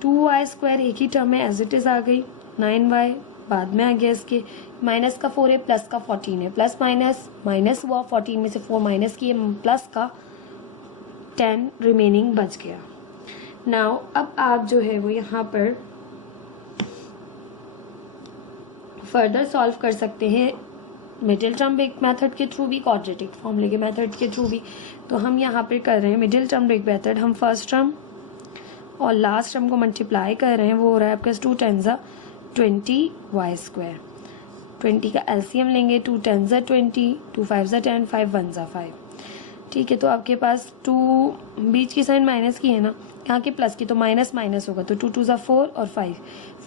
2y² एक ही टर्म है, एज इट इज आ गई, 9y बाद में आ गया इसके, माइनस का 4 है, प्लस का 14 है, प्लस माइनस हुआ, 14 में से 4 माइनस किए, प्लस का 10 रिमेनिंग बच गया। नाउ अब आप जो है वो यहाँ पर फर्दर सॉल्व कर सकते हैं मिडिल टर्म ब्रेक मेथड के थ्रू भी, क्वाड्रेटिक फॉर्मूले के मेथड के थ्रू भी। तो हम यहाँ पे कर रहे हैं मिडिल टर्म ब्रेक मेथड, हम फर्स्ट टर्म और लास्ट टर्म को मल्टीप्लाई कर रहे हैं, वो हो रहा है आपका 2 × 20y²। 20 का एलसीएम लेंगे, 2 × 20, 2 × 5 = 10, 5 × 1 = 5। ठीक है, तो आपके पास 2 बीच की साइन माइनस की है ना, यहाँ के प्लस की, तो माइनस होगा, तो 2 × 2 = 4 और 5,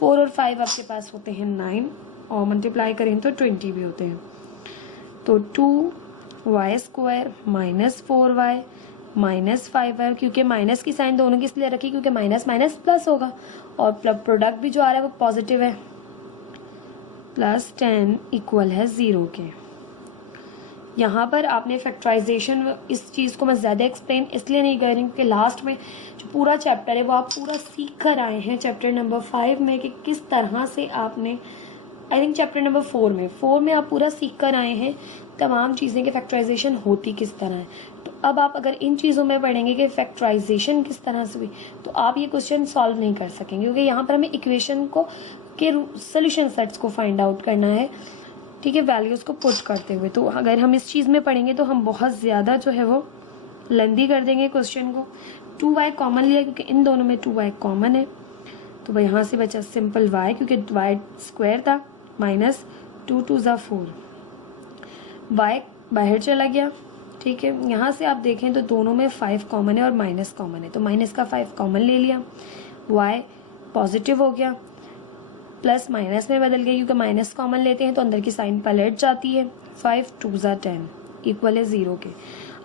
4 और 5 आपके पास होते हैं 9, और मल्टीप्लाई करें तो 20 भी होते हैं। तो 2y² - 4y -5y, क्योंकि माइनस की साइन दोनों की इसलिए रखी क्योंकि माइनस प्लस होगा, और प्रोडक्ट भी जो आ रहा है वो पॉजिटिव है, +10 इक्वल है 0 के। यहाँ पर आपने फैक्टराइजेशन, इस चीज़ को मैं ज़्यादा एक्सप्लेन इसलिए नहीं कर रही क्योंकि लास्ट में जो पूरा चैप्टर है वो आप पूरा सीख कर आए हैं चैप्टर नंबर 5 में, कि किस तरह से आपने आई थिंक चैप्टर नंबर 4 में आप पूरा सीख कर आए हैं तमाम चीज़ें कि फैक्टराइजेशन होती किस तरह है। तो अब आप अगर इन चीज़ों में पढ़ेंगे कि फैक्टराइजेशन किस तरह से हुई, तो आप ये क्वेश्चन सॉल्व नहीं कर सकेंगे, क्योंकि यहाँ पर हमें इक्वेशन को के सोल्यूशन सेट्स को फाइंड आउट करना है, ठीक है, वैल्यूज़ को पुट करते हुए। तो अगर हम इस चीज़ में पढ़ेंगे तो हम बहुत ज़्यादा जो है वो लेंदी कर देंगे क्वेश्चन को। 2y कॉमन लिया क्योंकि इन दोनों में 2y कॉमन है, तो भाई यहाँ से बचा सिंपल y, क्योंकि y स्क्वायर था, माइनस 2 2 ज़ा 4, y बाहर चला गया, ठीक है। यहाँ से आप देखें तो दोनों में 5 कॉमन है और माइनस कॉमन है, तो माइनस का 5 कॉमन ले लिया, y पॉजिटिव हो गया, प्लस माइनस में बदल गया, क्योंकि माइनस कॉमन लेते हैं तो अंदर की साइन पलट जाती है। 5 2 ज़ा 10 इक्वल है 0 के।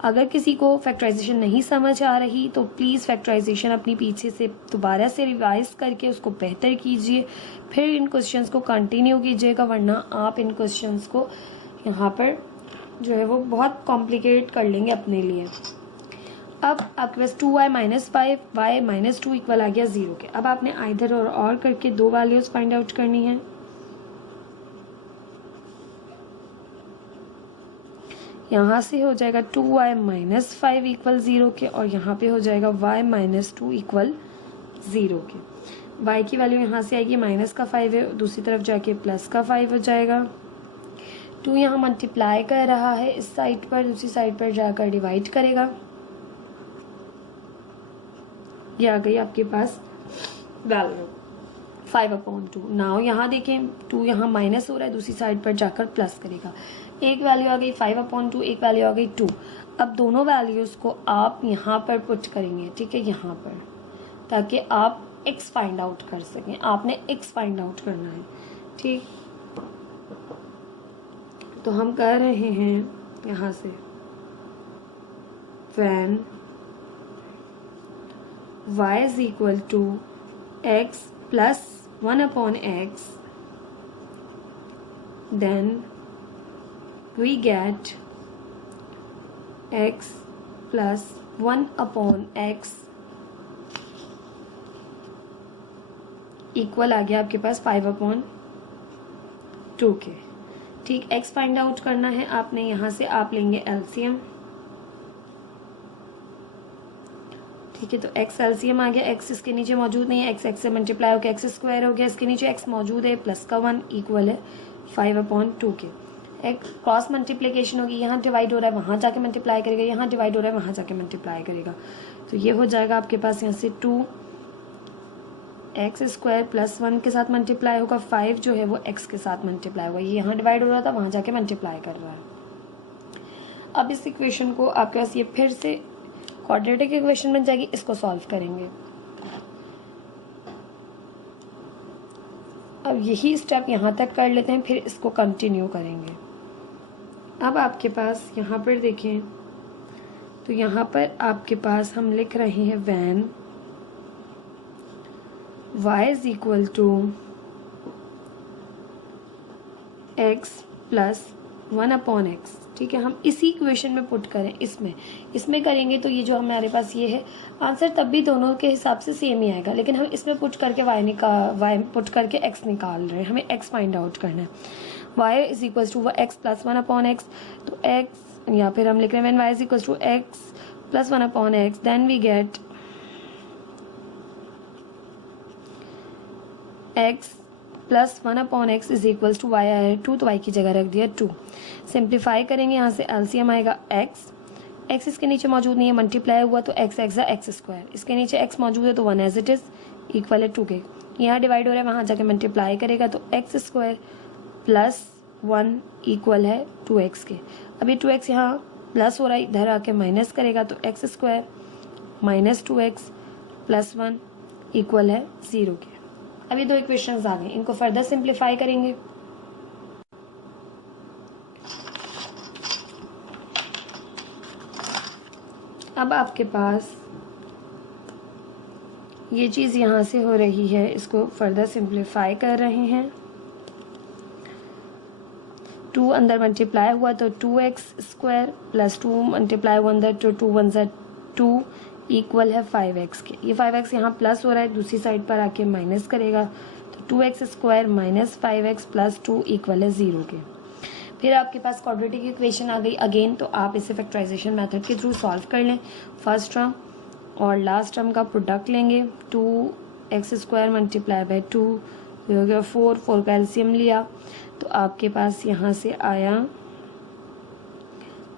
अगर किसी को फैक्टराइजेशन नहीं समझ आ रही तो प्लीज़ फैक्टराइजेशन अपनी पीछे से दोबारा से रिवाइज करके उसको बेहतर कीजिए, फिर इन क्वेश्चंस को कंटिन्यू कीजिएगा, वरना आप इन क्वेश्चंस को यहाँ पर जो है वो बहुत कॉम्प्लिकेट कर लेंगे अपने लिए। अब आपके पास 2y minus 5 y minus 2 equal आ गया 0 के। अब आपने आइदर और करके दो वैल्यूज फाइंड आउट करनी है। यहाँ से हो जाएगा 2y माइनस 5 इक्वल 0 के, और यहाँ पे हो जाएगा y माइनस 2 इक्वल 0 के। y की वैल्यू यहाँ से आएगी, माइनस का 5 है, दूसरी तरफ जाके प्लस का 5 हो जाएगा। 2 यहाँ मल्टीप्लाई कर रहा है इस साइड पर, दूसरी साइड पर जाकर डिवाइड करेगा। ये आ गई आपके पास वैल्यू 5/2। नाउ यहाँ देखें 2 यहाँ माइनस हो रहा है, दूसरी साइड पर जाकर प्लस करेगा। एक वैल्यू आ गई 5/2, एक वैल्यू आ गई 2। अब दोनों वैल्यूज़ को आप यहाँ पर पुट करेंगे, ठीक है, यहाँ पर, ताकि आप x फाइंड आउट कर सकें। आपने x फाइंड आउट करना है, ठीक। तो हम कर रहे हैं यहाँ से when y is equal to x plus 1/x, then we get x plus 1/x equal आ गया आपके पास 5/2 के, ठीक। x फाइंड आउट करना है आपने, यहाँ से आप लेंगे एलसीएम, ठीक है। तो x एलसीएम आ गया, x इसके नीचे मौजूद नहीं है, x से मल्टीप्लाई होकर x स्क्वायर हो गया, इसके नीचे x मौजूद है, प्लस का 1 इक्वल है 5/2 के। एक क्रॉस मल्टीप्लिकेशन होगी, यहाँ डिवाइड हो रहा है वहाँ जाके मल्टीप्लाई करेगा, यहाँ डिवाइड हो रहा है वहाँ जाके मल्टीप्लाई करेगा। तो ये हो जाएगा आपके पास यहाँ से 2x स्क्वायर प्लस 1 के साथ मल्टीप्लाई होगा, 5 जो है वो x के साथ मल्टीप्लाई होगा, ये यहाँ डिवाइड हो रहा था वहाँ जाके मल्टीप्लाई कर रहा है। अब इस इक्वेशन को आपके पास ये फिर से क्वाड्रेटिक इक्वेशन बन जाएगी, इसको सॉल्व करेंगे। अब यही स्टेप यहाँ तक कर लेते हैं, फिर इसको कंटिन्यू करेंगे। अब आपके पास यहाँ पर देखें तो यहाँ पर आपके पास हम लिख रहे हैं when y is equal to x plus 1/x, ठीक है। हम इसी इक्वेशन में पुट करें, इसमें करेंगे तो ये जो हमारे पास ये है आंसर तब भी दोनों के हिसाब से सेम ही आएगा, लेकिन हम इसमें पुट करके y पुट करके x निकाल रहे हैं, हमें x फाइंड आउट करना है। y is equal to x plus 1/x, तो x या फिर हम लिख रहे हैं when y is equal to x plus 1/x, then we get x plus 1/x is equal to y आया 2, तो y की जगह रख दिया 2। सिंप्लीफाई करेंगे, यहाँ से एलसीएम आएगा x इसके नीचे मौजूद नहीं है, मल्टीप्लाई हुआ तो x स्क्वायर, इसके नीचे x मौजूद है तो 1 एज इट इज इक्वल है 2 के। यहाँ डिवाइड हो रहा है वहाँ जाके मल्टीप्लाई करेगा तो x स्क्वायर प्लस 1 इक्वल है 2x के। अभी 2x यहाँ प्लस हो रहा है, इधर आके माइनस करेगा तो x square minus 2x plus 1 equal है 0 के। अभी दो इक्वेशंस आ गए, इनको फर्दर सिंप्लीफाई करेंगे। अब आपके पास ये चीज़ यहाँ से हो रही है, इसको फर्दर सिंप्लीफाई कर रहे हैं। 2 अंदर मल्टीप्लाई हुआ तो 2x स्क्वायर प्लस 2 मल्टीप्लाई हुआ अंदर तो 2 1 2 इक्वल है 5x के। ये 5x यहाँ प्लस हो रहा है, दूसरी साइड पर आके माइनस करेगा तो 2x² minus 5x plus 2 equal है 0 के। फिर आपके पास क्वाड्रेटिक इक्वेशन आ गई अगेन, तो आप इसे फैक्टराइजेशन मेथड के थ्रू सॉल्व कर लें। फर्स्ट टर्म और लास्ट टर्म का प्रोडक्ट लेंगे, 2x² मल्टीप्लाई बाय 2 हो गया 4 का एलसीएम लिया, तो आपके पास यहाँ से आया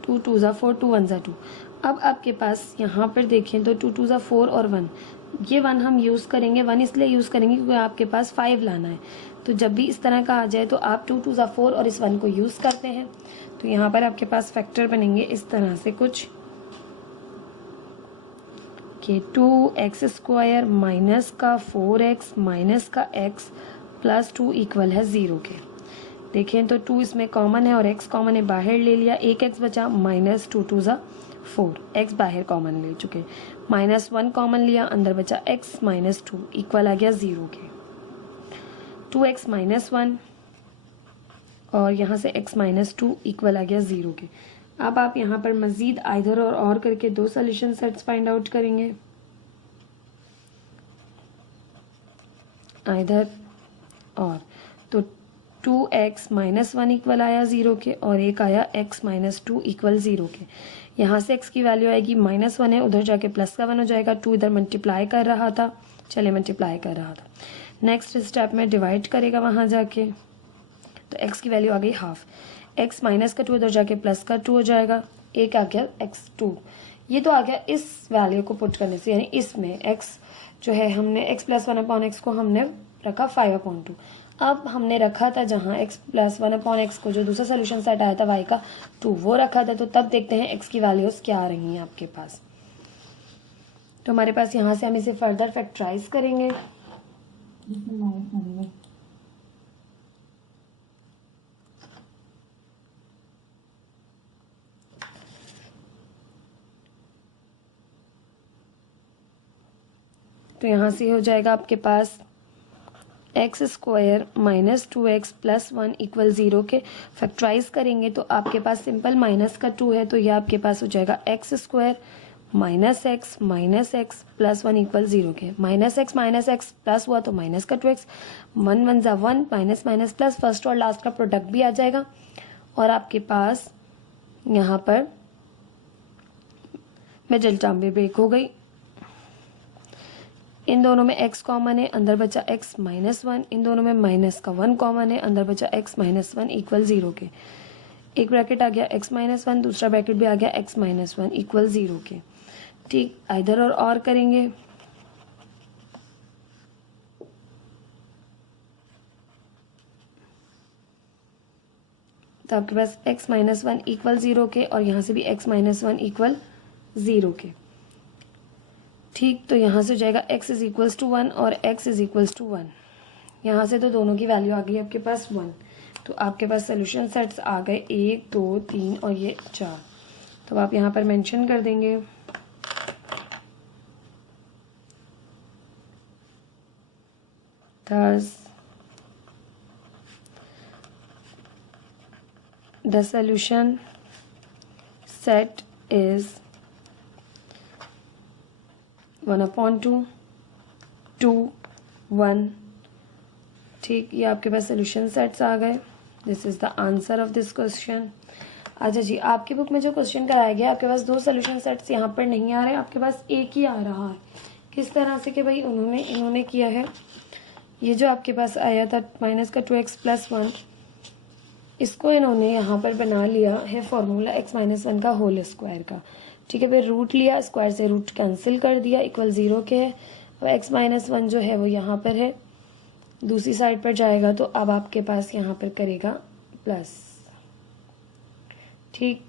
2 2 ज़ा 4 2 1 ज़ा 2। अब आपके पास यहाँ पर देखें तो 2 2 ज़ा 4 और 1, ये 1 हम यूज़ करेंगे, 1 इसलिए यूज़ करेंगे क्योंकि आपके पास 5 लाना है। तो जब भी इस तरह का आ जाए तो आप 2 2 ज़ा 4 और इस 1 को यूज़ करते हैं। तो यहाँ पर आपके पास फैक्टर बनेंगे इस तरह से कुछ कि 2x² माइनस का 4x माइनस का x प्लस 2 इक्वल है 0 के। देखें तो 2 इसमें कॉमन है और x कॉमन है, बाहर ले लिया, एक x बचा, माइनस 2 2 ज़ा 4, x बाहर कॉमन ले चुके, माइनस 1 कॉमन लिया, अंदर बचा x माइनस 2 इक्वल आ गया 0 के। 2x माइनस 1 और यहाँ से x माइनस 2 इक्वल आ गया 0 के। अब आप यहाँ पर मजीद आइदर और करके दो सोल्यूशन सेट्स फाइंड आउट करेंगे, आइदर और, तो 2x माइनस 1 इक्वल आया 0 के और एक आया x माइनस 2 इक्वल 0 के। यहाँ से x की वैल्यू आएगी माइनस 1 है, उधर जाके प्लस का 1 हो जाएगा, 2 इधर मल्टीप्लाई कर रहा था, चले मल्टीप्लाई कर रहा था, नेक्स्ट स्टेप में डिवाइड करेगा वहाँ जाके, तो x की वैल्यू आ गई हाफ, x माइनस का 2 उधर जाके प्लस का 2 हो जाएगा, एक आ गया x2। ये तो आ गया इस वैल्यू को पुट करने से, यानी इसमें x जो है हमने x प्लस 1/x को हमने रखा 5/2। अब हमने रखा था जहाँ x प्लस 1/x को जो दूसरा सोल्यूशन सेट आया था y का 2 वो रखा था। तो तब देखते हैं x की वैल्यूज क्या आ रही हैं आपके पास। तो हमारे पास यहाँ से हम इसे फर्दर फैक्टराइज करेंगे, तो यहाँ से हो जाएगा आपके पास x² minus 2x plus 1 equal 0 के। फैक्टराइज करेंगे तो आपके पास सिंपल माइनस का 2 है, तो ये आपके पास हो जाएगा x² minus x plus 1 equal 0 के। माइनस x प्लस हुआ तो माइनस का 2x, 1 1 ज़ा 1, माइनस माइनस प्लस, फर्स्ट और लास्ट का प्रोडक्ट भी आ जाएगा। और आपके पास यहाँ पर मिडिल टर्म भी ब्रेक हो गई, इन दोनों में x कॉमन है, अंदर बचा x माइनस 1, इन दोनों में माइनस का 1 कॉमन है, अंदर बचा x माइनस 1 इक्वल 0 के। एक ब्रैकेट आ गया x माइनस 1, दूसरा ब्रैकेट भी आ गया x माइनस 1 इक्वल 0 के। ठीक, इधर और करेंगे, तो आपके पास x माइनस 1 इक्वल 0 के और यहाँ से भी x माइनस 1 इक्वल 0 के। ठीक, तो यहाँ से हो जाएगा x इज इक्वल्स टू 1 और x इज इक्वल्स टू 1। यहाँ से तो दोनों की वैल्यू आ गई आपके पास 1। तो आपके पास सोल्यूशन सेट्स आ गए 1 2 3 और ये 4। तो आप यहाँ पर मेंशन कर देंगे thus the solution set is 1/2 2 1। ठीक, ये आपके पास सोल्यूशन सेट्स आ गए। This is the answer of this question. अच्छा जी, आपकी बुक में जो क्वेश्चन कराया गया आपके पास दो सोल्यूशन सेट्स यहाँ पर नहीं आ रहे, आपके पास एक ही आ रहा है। किस तरह से कि भाई इन्होंने किया है, ये जो आपके पास आया था माइनस का 2x प्लस 1, इसको इन्होंने यहाँ पर बना लिया है फॉर्मूला x माइनस 1 का होल स्क्वायर का। ठीक है, फिर रूट लिया, स्क्वायर से रूट कैंसिल कर दिया, इक्वल 0 के है। अब x माइनस 1 जो है वो यहाँ पर है, दूसरी साइड पर जाएगा तो अब आपके पास यहाँ पर करेगा प्लस। ठीक,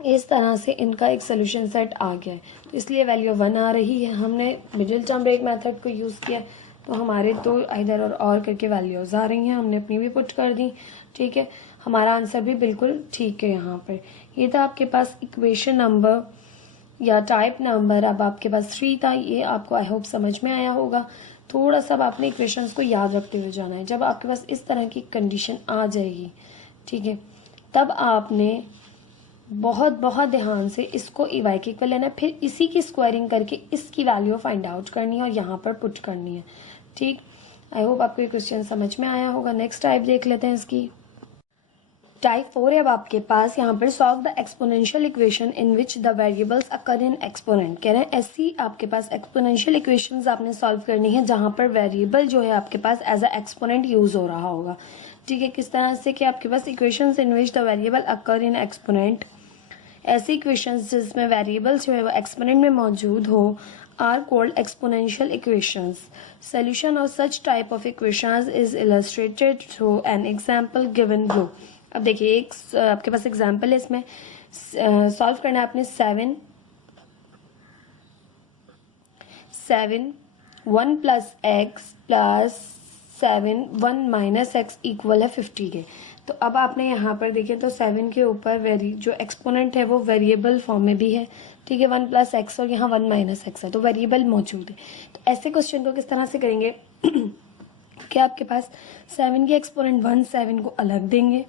इस तरह से इनका एक सोल्यूशन सेट आ गया है, तो इसलिए वैल्यू 1 आ रही है। हमने मिडिल टर्म ब्रेक मेथड को यूज़ किया, तो हमारे तो इधर और करके वैल्यूज़ आ रही हैं, हमने अपनी भी पुट कर दी। ठीक है, हमारा आंसर भी बिल्कुल ठीक है। यहाँ पर ये था आपके पास इक्वेशन नंबर या टाइप नंबर, अब आपके पास 3 था। ये आपको आई होप समझ में आया होगा। थोड़ा सा आपने इक्वेशंस को याद रखते हुए जाना है। जब आपके पास इस तरह की कंडीशन आ जाएगी, ठीक है, तब आपने बहुत बहुत ध्यान से इसको y के इक्वल लेना है, फिर इसी की स्क्वायरिंग करके इसकी वैल्यू फाइंड आउट करनी है और यहाँ पर पुट करनी है। ठीक, आई होप आपको ये क्वेश्चन समझ में आया होगा। नेक्स्ट टाइप देख लेते हैं इसकी। टाइप 4 है अब आपके पास यहाँ पर solve the exponential equation in which the variables occur in exponent. कह रहे हैं ऐसी आपके पास एक्सपोनेंशियल इक्वेशंस आपने सॉल्व करनी है जहाँ पर वेरिएबल जो है आपके पास एज अ एक्सपोनेंट यूज हो रहा होगा। ठीक है, किस तरह से कि आपके पास equations in which the variable occur in exponent, ऐसी इक्वेशंस जिसमें वेरिएबल्स जो है वो एक्सपोनेंट में मौजूद हो are called exponential equations. Solution of such type of equations is illustrated through an example given below. अब देखिए एक आपके पास एग्जांपल है, इसमें सॉल्व करना है आपने 7 1 plus X plus 7 1 minus X equal है 50 के। तो अब आपने यहाँ पर देखें तो 7 के ऊपर जो एक्सपोनेंट है वो वेरिएबल फॉर्म में भी है। ठीक है, 1 प्लस एक्स और यहाँ 1 माइनस एक्स है, तो वेरिएबल मौजूद है। तो ऐसे क्वेश्चन को किस तरह से करेंगे कि आपके पास 7 के एक्सपोनेंट 1 7 को अलग देंगे।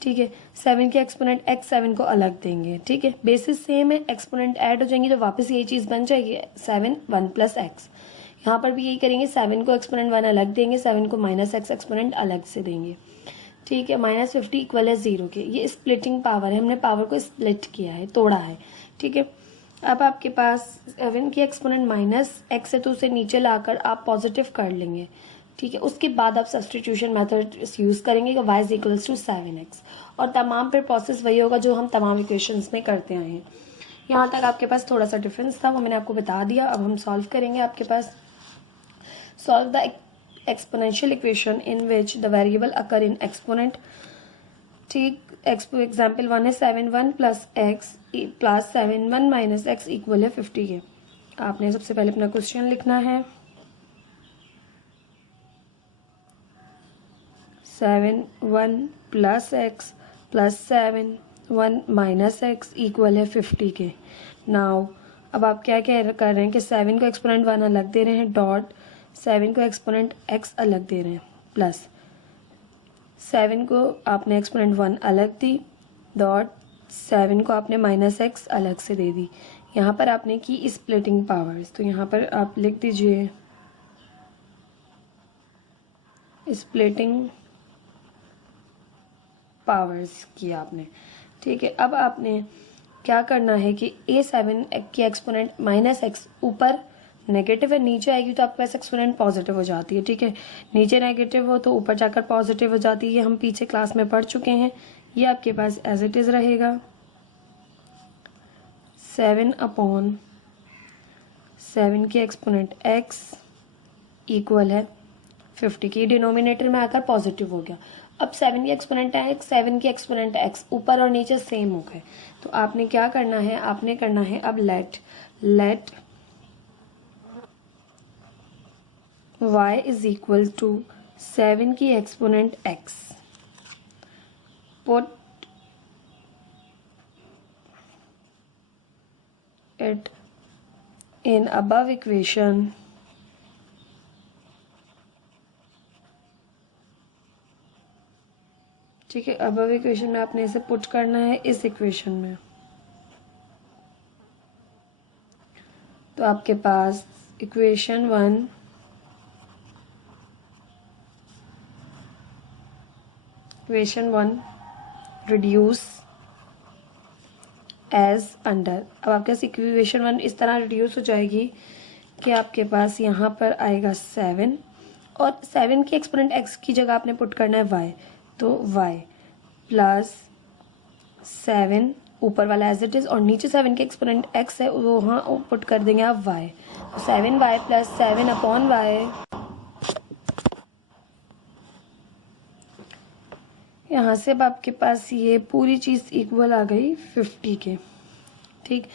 ठीक है, 7 के एक्सपोनेंट x 7 को अलग देंगे। ठीक है, बेसिस सेम है, एक्सपोनेंट ऐड हो जाएंगे तो वापस यही चीज़ बन जाएगी 7 1 प्लस एक्स। यहाँ पर भी यही करेंगे, 7 को एक्सपोनेंट 1 अलग देंगे, 7 को माइनस एक्स एक्सपोनेंट अलग से देंगे। ठीक है, माइनस 50 इक्वल है 0 के। ये स्प्लिटिंग पावर है, हमने पावर को स्प्लिट किया है, तोड़ा है। ठीक है, अब आपके पास 7 की एक्सपोनेंट माइनस एक्स है तो उसे नीचे लाकर आप पॉजिटिव कर लेंगे। ठीक है, उसके बाद आप सब्सटीट्यूशन मेथड यूज करेंगे कि y is equals to 7x, और तमाम पर प्रोसेस वही होगा जो हम तमाम इक्वेशंस में करते आए हैं। यहाँ तक आपके पास थोड़ा सा डिफरेंस था, वो मैंने आपको बता दिया। अब हम सॉल्व करेंगे। आपके पास solve the exponential equation in which the variable occur in exponent. ठीक, एग्जाम्पल 1 है 7 1 plus X plus 7 1 minus X equal है 50 के। आपने सबसे पहले अपना क्वेश्चन लिखना है। 7 1 plus X plus 7 1 minus X equal है 50 के। नाउ अब आप क्या कर रहे हैं कि 7 को एक्सपोनेंट 1 अलग दे रहे हैं, डॉट 7 को एक्सपोनेंट x अलग दे रहे हैं, प्लस 7 को आपने एक्सपोनेंट 1 अलग दी, डॉट 7 को आपने माइनस एक्स अलग से दे दी। यहाँ पर आपने की स्प्लिटिंग पावर्स, तो यहाँ पर आप लिख दीजिए स्प्लिटिंग पावर्स किया आपने। ठीक है, अब आपने क्या करना है कि a7 की एक्सपोनेंट माइनस एक्स ऊपर नेगेटिव है, नीचे आएगी तो आपके पास एक्सपोनेंट पॉजिटिव हो जाती है। ठीक है, नीचे नेगेटिव हो तो ऊपर जाकर पॉजिटिव हो जाती है। ये हम पीछे क्लास में पढ़ चुके हैं, ये आपके पास एज इट इज रहेगा। 7/7 की एक्सपोनेंट x इक्वल है 50 की। डिनोमिनेटर में आकर पॉजिटिव हो गया। अब 7 की एक्सपोनेंट x 7 की एक्सपोनेंट x ऊपर और नीचे सेम हो गए, तो आपने क्या करना है, आपने करना है अब let y is equal to 7 की exponent x, put it in above equation ठीक है, अबव इक्वेशन में आपने इसे पुट करना है इस इक्वेशन में। तो आपके पास इक्वेशन 1 रिड्यूस एज अंडर। अब आपके पास इक्वेशन 1 इस तरह रिड्यूस हो जाएगी कि आपके पास यहाँ पर आएगा 7 और 7 की एक्सपोनेंट x की जगह आपने पुट करना है y, तो y प्लस 7 ऊपर वाला एज इट इज और नीचे 7 के एक्सपोनेंट x है वो वहाँ पुट कर देंगे आप y, तो 7y प्लस 7 अपॉन y। यहाँ से अब आपके पास ये पूरी चीज़ इक्वल आ गई 50 के। ठीक,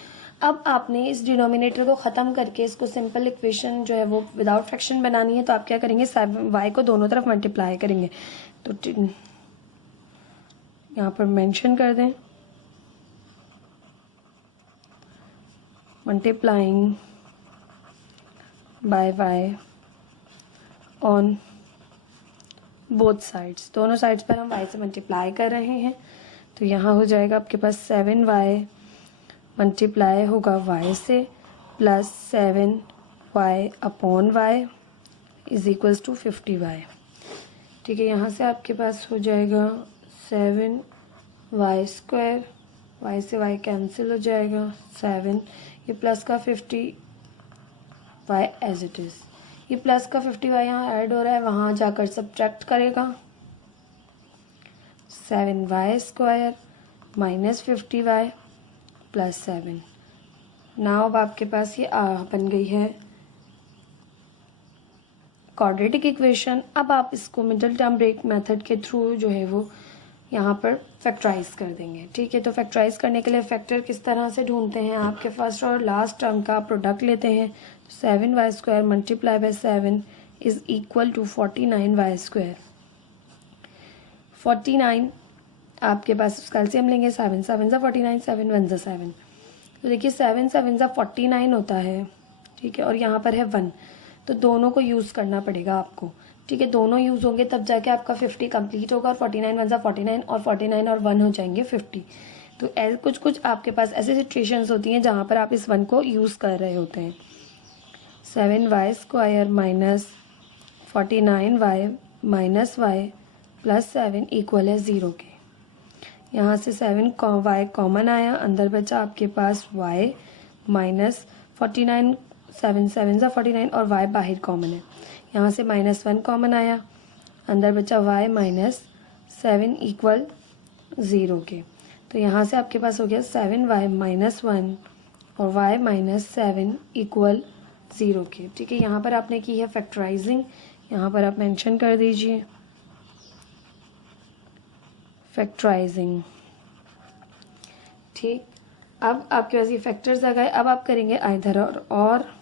अब आपने इस डिनोमिनेटर को ख़त्म करके इसको सिंपल इक्वेशन जो है वो विदाउट फ्रैक्शन बनानी है, तो आप क्या करेंगे, y को दोनों तरफ मल्टीप्लाई करेंगे। तो यहाँ पर मेंशन कर दें multiplying by y on both sides, दोनों साइड्स पर हम y से मल्टीप्लाई कर रहे हैं। तो यहाँ हो जाएगा आपके पास 7y मल्टीप्लाई होगा y से plus 7y upon y is equals to 50y। ठीक है, यहाँ से आपके पास हो जाएगा 7y², y से y कैंसिल हो जाएगा 7, ये प्लस का 50y एज इट इज़, ये प्लस का 50y यहाँ ऐड हो रहा है, वहाँ जाकर सब्ट्रैक्ट करेगा 7y² minus 50y plus 7। Now अब आपके पास ये बन गई है क्वाड्रेटिक इक्वेशन। अब आप इसको मिडिल टर्म ब्रेक मेथड के थ्रू जो है वो यहाँ पर फैक्टराइज कर देंगे। ठीक है, तो फैक्टराइज करने के लिए फैक्टर किस तरह से ढूंढते हैं, आपके फर्स्ट और लास्ट टर्म का प्रोडक्ट लेते हैं। 7y² multiply by 7 is equal to 49y²। 49 आपके पास उसका एलसीएम लेंगे, 7 7 सा 49, 7 1 सा 7। तो देखिए 7 7 सा 49 होता है। ठीक है, और यहाँ पर है 1, तो दोनों को यूज़ करना पड़ेगा आपको। ठीक है, दोनों यूज़ होंगे तब जाके आपका 50 कंप्लीट होगा, और 49 1 सा 49 और 49 और 1 हो जाएंगे 50। तो कुछ कुछ आपके पास ऐसे सिचुएशंस होती हैं जहाँ पर आप इस 1 को यूज़ कर रहे होते हैं। 7y² minus 49y minus y plus 7 equal है 0 के। यहाँ से 7y कॉमन आया, अंदर बचा आपके पास y माइनस 49, 7 7 सा 49 और y बाहर कॉमन है। यहाँ से -1 कॉमन आया, अंदर बचा y माइनस 7 इक्वल 0 के। तो यहाँ से आपके पास हो गया 7y माइनस 1 और y माइनस 7 इक्वल 0 के। ठीक है, यहाँ पर आपने की है फैक्टराइजिंग, यहाँ पर आप मेंशन कर दीजिए फैक्टराइजिंग। ठीक, अब आपके पास ये फैक्टर्स आ गए। अब आप करेंगे आइदर और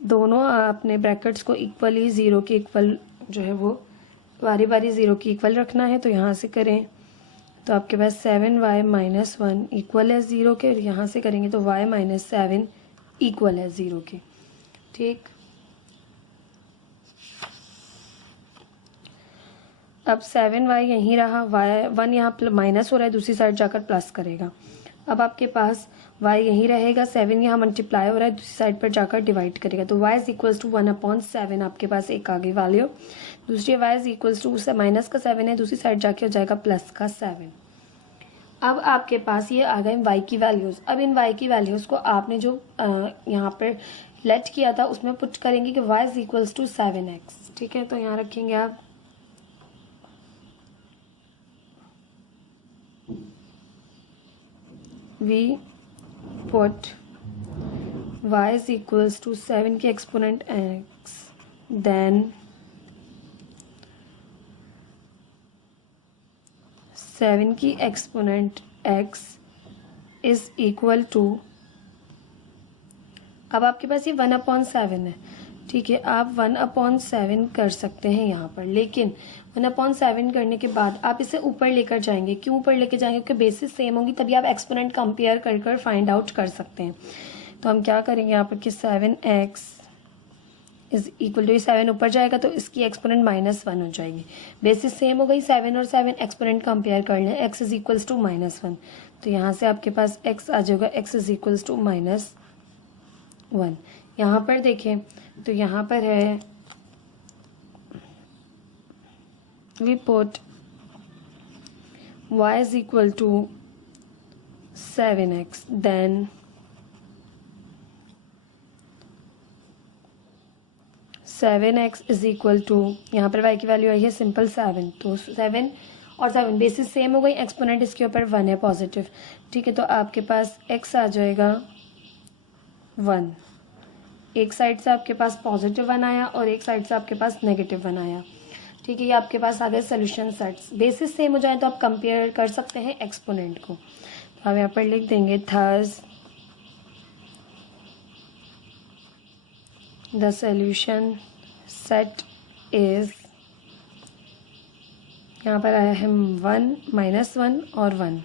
दोनों अपने ब्रैकेट्स को इक्वली 0 के इक्वल जो है वो बारी बारी 0 के इक्वल रखना है। तो यहाँ से करें तो आपके पास 7y माइनस 1 इक्वल है 0 के, यहाँ से करेंगे तो y माइनस 7 इक्वल है 0 के। ठीक, अब 7y यहीं रहा, y 1 यहाँ माइनस हो रहा है, दूसरी साइड जाकर प्लस करेगा। अब आपके पास y यहीं रहेगा, 7 यहाँ मल्टीप्लाई हो रहा है, दूसरी साइड पर जाकर डिवाइड करेगा। तो y इज इक्वल्स टू 1/7 आपके पास एक आ गई वैल्यू। दूसरी y is equals to minus का 7 है, दूसरी साइड जाके हो जाएगा प्लस का 7। अब आपके पास ये आ गए y की वैल्यूज़। अब इन y की वैल्यूज़ को आपने जो यहाँ पर लेट किया था उसमें पुट करेंगे कि y is equals to 7x। ठीक है, तो यहाँ रखेंगे आप we put y is equals to 7 के एक्सपोनेंट x, then 7 की exponent x is equal to, अब आपके पास ये 1/7 है। ठीक है, आप 1/7 कर सकते हैं यहाँ पर, लेकिन 1/7 करने के बाद आप इसे ऊपर लेकर जाएंगे। क्यों ऊपर लेकर जाएंगे? क्योंकि बेसिस सेम होगी, तभी आप एक्सपोनेंट कंपेयर कर फाइंड आउट कर सकते हैं। तो हम क्या करेंगे यहाँ पर कि 7x इज इक्वल टू, 7 ऊपर जाएगा तो इसकी एक्सपोनेंट -1 हो जाएगी। बेसिस सेम हो गई, 7 और 7 एक्सपोनेंट कंपेयर कर लें, x इज इक्वल्स टू -1। तो यहाँ से आपके पास x आ जाएगा, x इज इक्वल्स टू -1। यहाँ पर देखें तो यहाँ पर है we put y is equal to 7x, then 7x is equal to, यहाँ पर y की वैल्यू आई है सिंपल 7, तो 7 और 7 बेसिस सेम हो गई, एक्सपोनेंट इसके ऊपर 1 है पॉजिटिव। ठीक है, तो आपके पास x आ जाएगा 1। एक साइड से आपके पास पॉजिटिव 1 आया और एक साइड से आपके पास नेगेटिव 1 आया। ठीक है, ये आपके पास आ गए सोल्यूशन सेट्स। बेसिस सेम हो जाए तो आप कंपेयर कर सकते हैं एक्सपोनेंट को। तो हम यहाँ पर लिख देंगे thus the solution set is, यहाँ पर आया है 1 -1 और 1।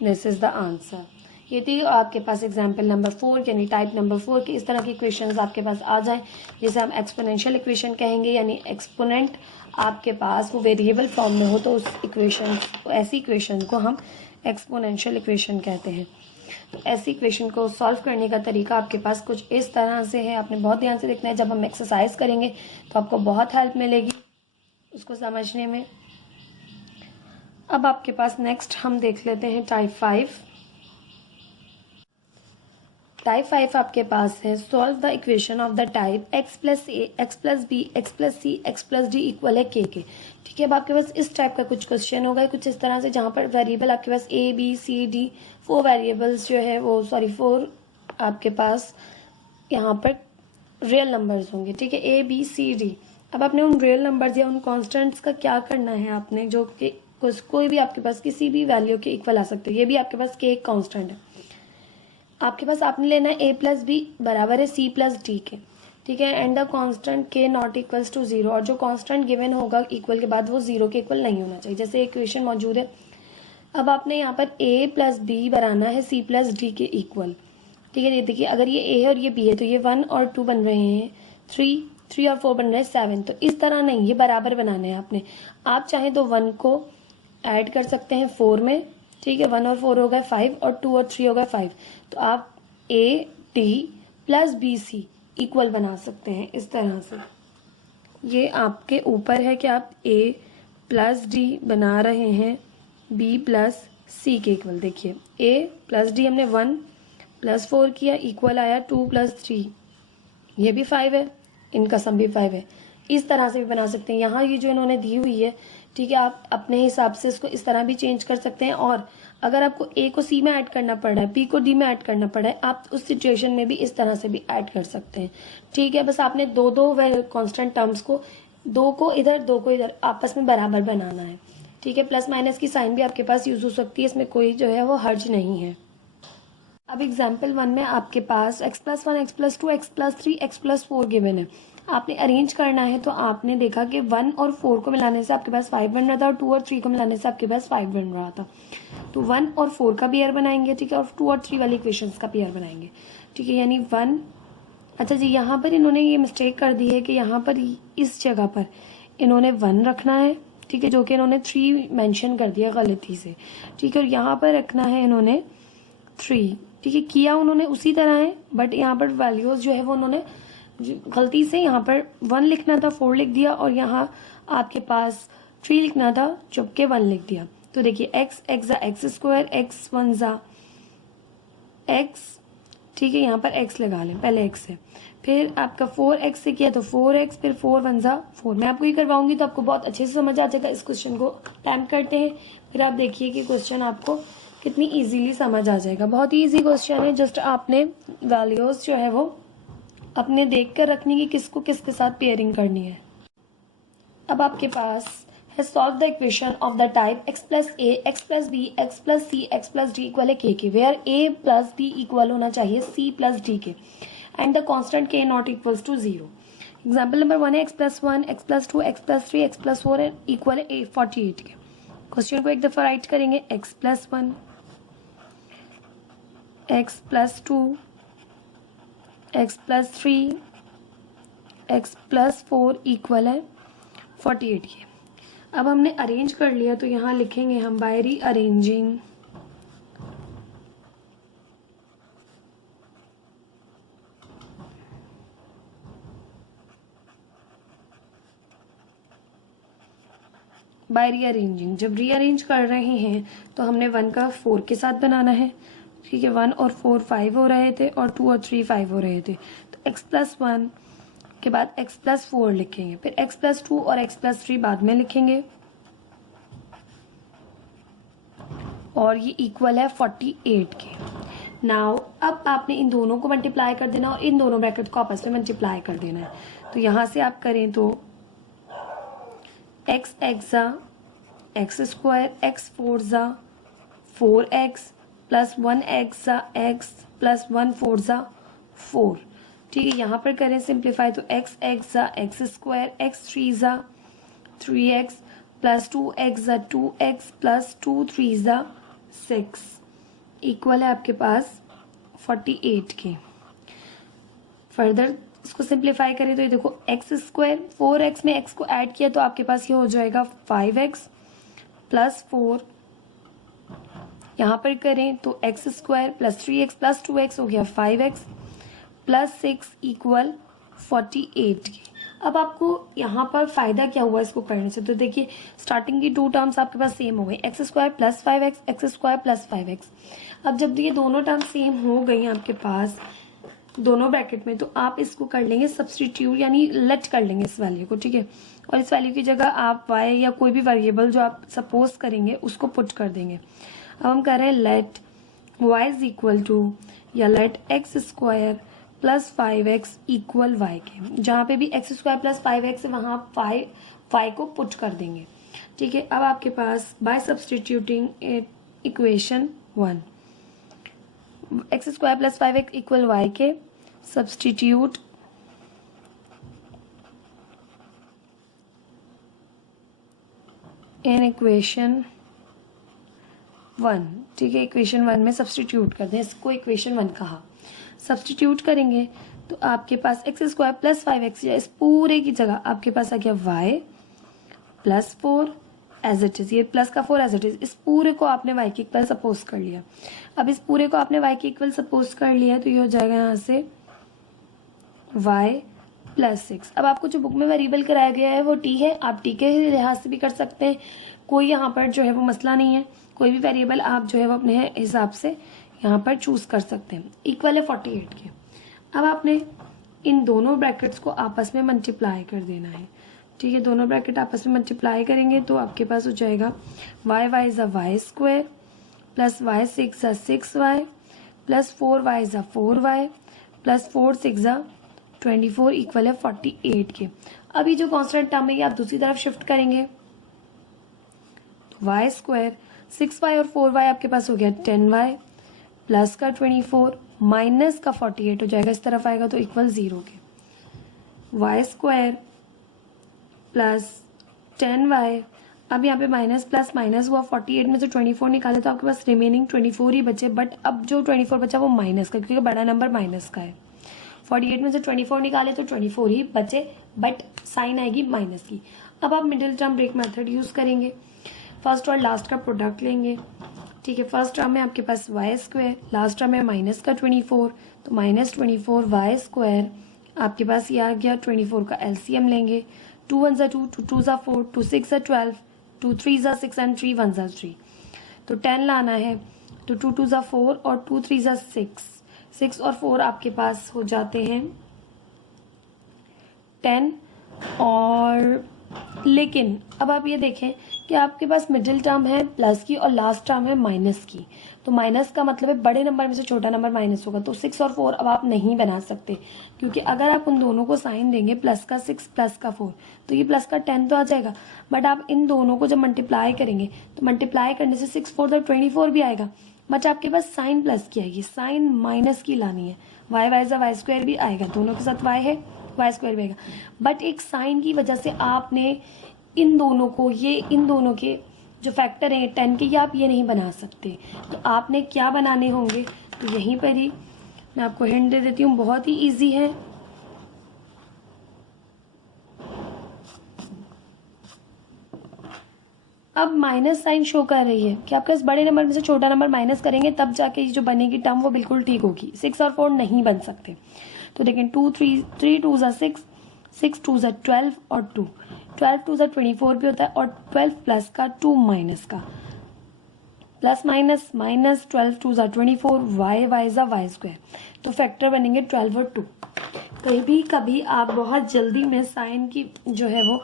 This is the answer. ये थी आपके पास एग्जाम्पल नंबर 4 यानी टाइप नंबर 4 की इस तरह की इक्वेशंस आपके पास आ जाए जिसे हम एक्सपोनेंशियल इक्वेशन कहेंगे, यानी एक्सपोनेंट आपके पास वो वेरिएबल फॉर्म में हो तो उस इक्वेशन, ऐसी इक्वेशन को हम एक्सपोनेंशियल इक्वेशन कहते हैं। तो ऐसी इक्वेशन को सॉल्व करने का तरीका आपके पास कुछ इस तरह से है। आपने बहुत ध्यान से देखना है। जब हम एक्सरसाइज करेंगे तो आपको बहुत हेल्प मिलेगी उसको समझने में। अब आपके पास नेक्स्ट हम देख लेते हैं टाइप 5। टाइप 5 आपके पास है solve the equation of the type x plus a x plus b x plus c x plus d equal है के। ठीक है, अब आपके पास इस टाइप का कुछ क्वेश्चन होगा कुछ इस तरह से, जहाँ पर वेरिएबल आपके पास A B C D 4 variables जो है वो 4 आपके पास यहाँ पर रियल नंबर्स होंगे। ठीक है, ए बी सी डी। अब आपने उन रियल नंबर्स या उन कॉन्स्टेंट्स का क्या करना है आपने, जो कि कोई भी आपके पास किसी भी वैल्यू के इक्वल आ सकते हैं। ये भी आपके पास के एक कॉन्स्टेंट है आपके पास। आपने लेना है ए प्लस बी बराबर है सी प्लस डी के। ठीक है, एंड द कांस्टेंट के नॉट इक्वल्स टू 0, और जो कांस्टेंट गिवन होगा इक्वल के बाद वो 0 के इक्वल नहीं होना चाहिए, जैसे इक्वेशन मौजूद है। अब आपने यहाँ पर ए प्लस बी बनाना है सी प्लस डी के इक्वल। ठीक है, ये देखिए अगर ये ए है और ये बी है तो ये 1 और 2 बन रहे हैं, 3 और 4 बन रहे हैं 7। तो इस तरह नहीं, ये बराबर बनाने हैं आपने। आप चाहे तो 1 को ऐड कर सकते हैं 4 में। ठीक है, 1 और 4 हो गए 5 और 2 और 3 हो गए 5। तो आप a d plus b c equal बना सकते हैं इस तरह से। ये आपके ऊपर है कि आप ए प्लस डी बना रहे हैं बी प्लस सी के इक्वल। देखिए ए प्लस डी हमने 1 प्लस 4 किया, इक्वल आया 2 प्लस 3, ये भी 5 है, इनका सम भी 5 है। इस तरह से भी बना सकते हैं। यहाँ ये जो इन्होंने दी हुई है, ठीक है, आप अपने हिसाब से इसको इस तरह भी चेंज कर सकते हैं। और अगर आपको ए को सी में ऐड करना पड़ रहा है, बी को डी में ऐड करना पड़ रहा है, आप उस सिचुएशन में भी इस तरह से भी ऐड कर सकते हैं। ठीक है, बस आपने दो कांस्टेंट टर्म्स को, 2 को इधर 2 को इधर आपस में बराबर बनाना है। ठीक है, प्लस माइनस की साइन भी आपके पास यूज हो सकती है, इसमें कोई जो है वो हर्ज नहीं है। अब एग्जाम्पल 1 में आपके पास x plus 1 x plus 2 x plus 3 x plus 4 given है। आपने अरेंज करना है, तो आपने देखा कि 1 और 4 को मिलाने से आपके पास 5 बन रहा था और 2 और 3 को मिलाने से आपके पास 5 बन रहा था। तो 1 और 4 का पेयर बनाएंगे, ठीक है, और 2 और 3 वाली इक्वेशंस का पेयर बनाएंगे। ठीक है, यानी 1, अच्छा जी यहाँ पर इन्होंने ये मिस्टेक कर दी है कि यहाँ पर इस जगह पर इन्होंने 1 रखना है, ठीक है, जो कि इन्होंने 3 मेंशन कर दिया गलती से। ठीक है, और यहाँ पर रखना है इन्होंने 3। ठीक है, किया उन्होंने उसी तरह है, बट यहाँ पर वैल्यूज जो है वो उन्होंने गलती से यहाँ पर 1 लिखना था 4 लिख दिया, और यहाँ आपके पास 3 लिखना था जबकि 1 लिख दिया। तो देखिए x जा एक्स स्क्वायर, x 1 जा x, ठीक है, यहाँ पर x लगा लें, पहले x है, फिर आपका 4x से किया तो 4x, फिर 4 1 जा 4। मैं आपको ये करवाऊंगी तो आपको बहुत अच्छे से समझ आ जाएगा। इस क्वेश्चन को अटेम्प्ट करते हैं, फिर आप देखिए कि क्वेश्चन आपको कितनी इजीली समझ आ जाएगा। बहुत ही इजी क्वेश्चन है, जस्ट आपने वैल्यूज जो है वो अपने देख कर रखनी है किसको किसके साथ पेयरिंग करनी है। अब आपके पास है solve the equation of the type x plus a x plus b x plus c x plus d equal है के, where a plus b equal होना चाहिए c प्लस डी के, and the constant k not equals to 0। Example number 1 है x plus 1 x plus 2 x plus 3 x plus 4 equal है 48 के। क्वेश्चन को एक दफा राइट करेंगे, x plus 1 x plus 2 x plus 3 x plus 4 equal है 48 के। अब हमने अरेंज कर लिया तो यहाँ लिखेंगे हम बाय री अरेंजिंग बाय रीअरेंजिंग। जब रीअरेंज कर रहे हैं तो हमने 1 का 4 के साथ बनाना है। ठीक है, 1 और 4 5 हो रहे थे और 2 और 3 5 हो रहे थे, तो x प्लस 1 के बाद x प्लस 4 लिखेंगे, फिर x प्लस 2 और x प्लस 3 बाद में लिखेंगे, और ये इक्वल है 48 के। नाउ अब आपने इन दोनों को मल्टीप्लाई कर देना और इन दोनों ब्रैकेट को आपस में मल्टीप्लाई कर देना है। तो यहाँ से आप करें तो x जा एक्स स्क्वायर, x 4 जा 4x प्लस 1x जा x प्लस 1 4 जा 4। ठीक है, यहाँ पर करें सिंप्लीफाई तो x जा एक्स स्क्वायर, x 3 जा 3x प्लस 2x जा 2x प्लस 2 3 जा 6 इक्वल है आपके पास 48 के। फर्दर इसको सिंप्लीफाई करें तो ये देखो एक्स स्क्वायर, 4x में x को ऐड किया तो आपके पास ये हो जाएगा 5x प्लस 4 यहाँ पर करें तो x square plus 3x plus 2x हो गया 5x प्लस 6 इक्वल 48 के। अब आपको यहाँ पर फायदा क्या हुआ इसको करने से, तो देखिए स्टार्टिंग की टू टर्म्स आपके पास सेम हो गई, x square plus 5x x square plus 5x। अब जब ये दोनों टर्म सेम हो गई आपके पास दोनों ब्रैकेट में, तो आप इसको कर लेंगे सब्सटीट्यूट, यानी लेट कर लेंगे इस वैल्यू को, ठीक है। और इस वैल्यू की जगह आप y या कोई भी वेरिएबल जो आप सपोज करेंगे उसको पुट कर देंगे। अब हम कर रहे हैं let y is equal to या let X square plus 5x equal y के, जहाँ पे भी एक्स स्क्वायर प्लस 5x है वहाँ y को पुट कर देंगे, ठीक है। अब आपके पास by substituting equation 1 X square plus 5x equal y के, सब्सटीट्यूट इन इक्वेशन 1, ठीक है। इक्वेशन 1 में सब्सटीट्यूट कर दें, इसको इक्वेशन 1 कहा। सब्सटीट्यूट करेंगे तो आपके पास एक्स स्क्वायर प्लस 5x, या इस पूरे की जगह आपके पास आ गया y plus 4 as it is, ये प्लस का 4 एज इट इज, इस पूरे को आपने y के इक्वल सपोज कर लिया। अब इस पूरे को आपने y के इक्वल सपोज कर लिया तो ये हो जाएगा यहाँ से y प्लस 6। अब आपको जो बुक में वेरिएबल कराया गया है वो t है, आप t के लिहाज से भी कर सकते हैं, कोई यहाँ पर जो है वो मसला नहीं है, कोई भी वेरिएबल आप जो है वो अपने हिसाब से यहाँ पर चूज कर सकते हैं। इक्वल है 48 के। अब आपने इन दोनों ब्रैकेट्स को आपस में मल्टीप्लाई कर देना है, ठीक है। दोनों ब्रैकेट आपस में मल्टीप्लाई करेंगे तो आपके पास हो जाएगा y is a y square plus y 6 a 6y plus 4y is a 4y plus 4 6 a 24 equal है 48 के। अभी जो कॉन्स्टेंट टर्म है ये आप दूसरी तरफ शिफ्ट करेंगे तो y स्क्वायर 6y और 4y आपके पास हो गया 10y प्लस का 24 माइनस का 48 हो जाएगा, इस तरफ आएगा तो इक्वल 0 के। y स्क्वायर प्लस 10y, अब यहाँ पे माइनस प्लस माइनस हुआ, 48 में से 24 निकाले तो आपके पास रिमेनिंग 24 ही बचे, बट अब जो 24 बचा वो माइनस का, क्योंकि बड़ा नंबर माइनस का है। 48 में से 24 निकाले तो 24 ही बचे, बट साइन आएगी माइनस की। अब आप middle term break method use करेंगे, फर्स्ट और लास्ट का प्रोडक्ट लेंगे, ठीक है। फर्स्ट टर्म में आपके पास वाई स्क्वायर, लास्ट टर्म में माइनस का 24, तो माइनस 24 वाई स्क्वायर, आपके पास ये आ गया 24 का एलसीएम लेंगे, 2 1 2 2 2 4 2 6 12 2 3 6 एंड 3 1 3, तो 10 लाना है तो 2 2 4 और 2 3 6, 6 और 4 आपके पास हो जाते हैं 10। और लेकिन अब आप ये देखें कि आपके पास मिडिल टर्म है प्लस की और लास्ट टर्म है माइनस की, तो माइनस का मतलब है बड़े नंबर में से छोटा नंबर माइनस होगा, तो 6 और 4 अब आप नहीं बना सकते, क्योंकि अगर आप उन दोनों को साइन देंगे प्लस का 6 प्लस का 4 तो ये प्लस का 10 तो आ जाएगा, बट आप इन दोनों को जब मल्टीप्लाई करेंगे तो मल्टीप्लाई करने से 6 4 24 भी आएगा, बट आपके पास साइन प्लस की आएगी, साइन माइनस की लानी है। वाई स्क्वायर भी आएगा, दोनों के साथ वाई है वाई स्क्वायर भी आएगा, बट एक साइन की वजह से आपने इन दोनों को, ये इन दोनों के जो फैक्टर हैं 10 के, ये आप ये नहीं बना सकते, तो आपने क्या बनाने होंगे, तो यहीं पर ही मैं आपको हिंट दे देती हूँ, बहुत ही इजी है। अब माइनस साइन शो कर रही है कि आपके इस बड़े नंबर में से छोटा नंबर माइनस करेंगे तब जाके ये जो बनेगी टर्म वो बिल्कुल ठीक होगी, 6 और 4 नहीं बन सकते। तो देखें 2 3 2 6 6 2 12 और 2 12 2 24 भी होता है, और 12 प्लस का 2 माइनस का, plus minus minus 12 2 24 y y जा वाई स्क्वायर, तो फैक्टर बनेंगे 12 और 2। कभी आप बहुत जल्दी में साइन की जो है वो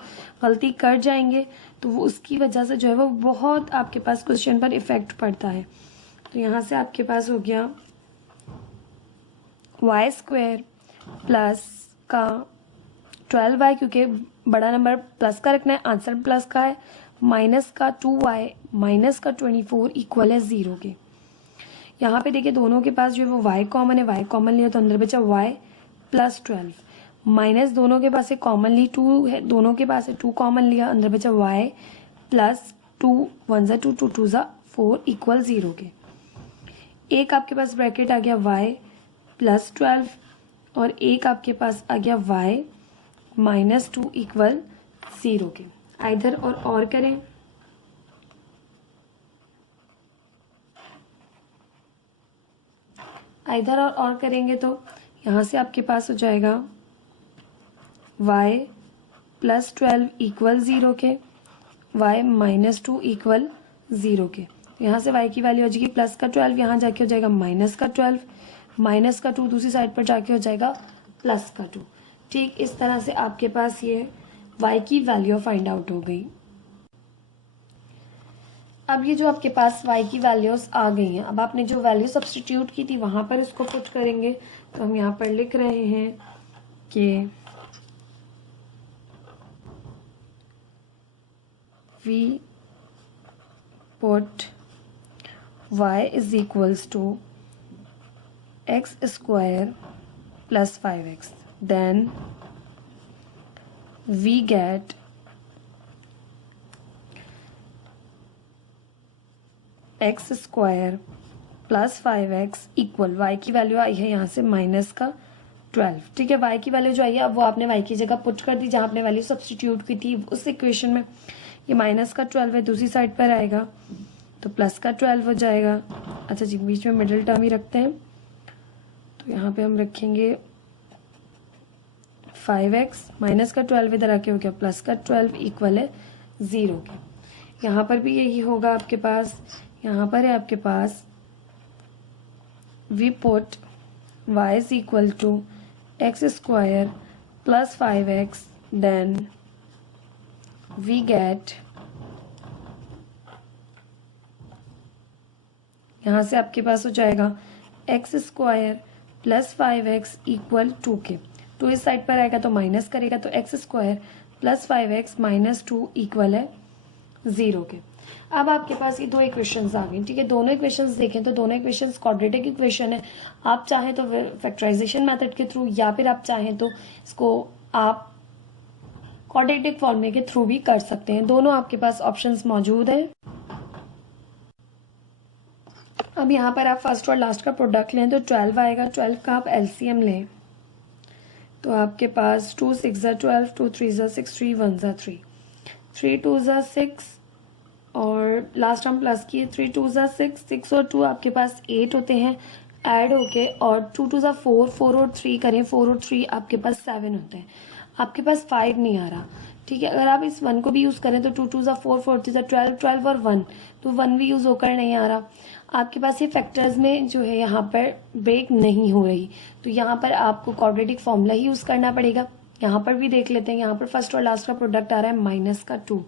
गलती कर जाएंगे तो वो उसकी वजह से जो है वो बहुत आपके पास क्वेश्चन पर इफेक्ट पड़ता है। तो यहाँ से आपके पास हो गया वाई स्क्वायर प्लस का 12y, क्योंकि बड़ा नंबर प्लस का रखना है, आंसर प्लस का है, माइनस का 2y माइनस का 24 इक्वल है 0 के। यहाँ पे देखिए दोनों के पास जो है वो y कॉमन है, y कॉमन लिया तो अंदर बचा y प्लस 12, माइनस दोनों के पास है कॉमन ली 2 है, दोनों के पास है 2 कॉमन लिया, अंदर बचा y प्लस 2 1 2 2 2 4 इक्वल 0 के। एक आपके पास ब्रैकेट आ गया y प्लस 12 और एक आपके पास आ गया y माइनस 2 इक्वल 0 के। इधर और करें इधर और करेंगे तो यहाँ से आपके पास हो जाएगा y प्लस 12 इक्वल 0 के, y माइनस 2 इक्वल 0 के। यहाँ से y की वैल्यू हो जाएगी प्लस का 12, यहाँ जाके हो जाएगा माइनस का 12, माइनस का 2 दूसरी साइड पर जाके हो जाएगा प्लस का 2। ठीक इस तरह से आपके पास ये y की वैल्यू फाइंड आउट हो गई। अब ये जो आपके पास y की वैल्यूज आ गई हैं, अब आपने जो वैल्यू सब्स्टिट्यूट की थी वहां पर इसको पुट करेंगे। तो हम यहाँ पर लिख रहे हैं कि we put y is equals to x square plus 5x, then we get x square plus 5x equal y की वैल्यू आई है यहाँ से माइनस का 12। ठीक है, y की वैल्यू जो आई है अब वो आपने y की जगह पुट कर दी, जहाँ आपने वैल्यू सब्स्टिट्यूट की थी उस इक्वेशन में। ये माइनस का 12 है, दूसरी साइड पर आएगा तो प्लस का 12 हो जाएगा। अच्छा जी, बीच में मिडिल टर्म ही रखते हैं, तो यहाँ पे हम रखेंगे 5x, माइनस का 12 इधर आके हो गया प्लस का 12 इक्वल है 0 के। यहाँ पर भी यही होगा आपके पास, यहाँ पर है आपके पास we put y is equal to x square plus 5x, then we get, यहाँ से आपके पास हो जाएगा x square plus 5x equal 2 के। 2 इस साइड पर आएगा तो माइनस करेगा तो x square plus 5x minus 2 equal है 0 के। अब आपके पास ये दो इक्वेशंस आ गई। ठीक है, दोनों इक्वेशंस देखें तो दोनों इक्वेशंस क्वाड्रेटिक इक्वेशन है। आप चाहें तो फैक्टराइजेशन मेथड के थ्रू या फिर आप चाहें तो इसको आप क्वाड्रेटिक फॉर्मूले के थ्रू भी कर सकते हैं। दोनों आपके पास ऑप्शंस मौजूद है। अब यहाँ पर आप फर्स्ट और लास्ट का प्रोडक्ट लें तो 12 आएगा। 12 का आप एलसीएम लें तो आपके पास 2 6 12, 2 3 6, 3 1 3, 3 2 6 और लास्ट हम प्लस किए 3 2 6, 6 और 2 आपके पास 8 होते हैं ऐड होके, और 2 2 4, 4 और 3 करें 4 और 3 आपके पास 7 होते हैं। आपके पास 5 नहीं आ रहा। ठीक है, अगर आप इस 1 को भी यूज़ करें तो 2 2 4, 4 3 12, 12 और 1, तो 1 भी यूज़ होकर नहीं आ रहा। आपके पास ये फैक्टर्स में जो है यहाँ पर ब्रेक नहीं हो रही, तो यहाँ पर आपको क्वाड्रेटिक फॉर्मूला ही यूज़ करना पड़ेगा। यहाँ पर भी देख लेते हैं, यहाँ पर फर्स्ट और लास्ट का प्रोडक्ट आ रहा है माइनस का 2,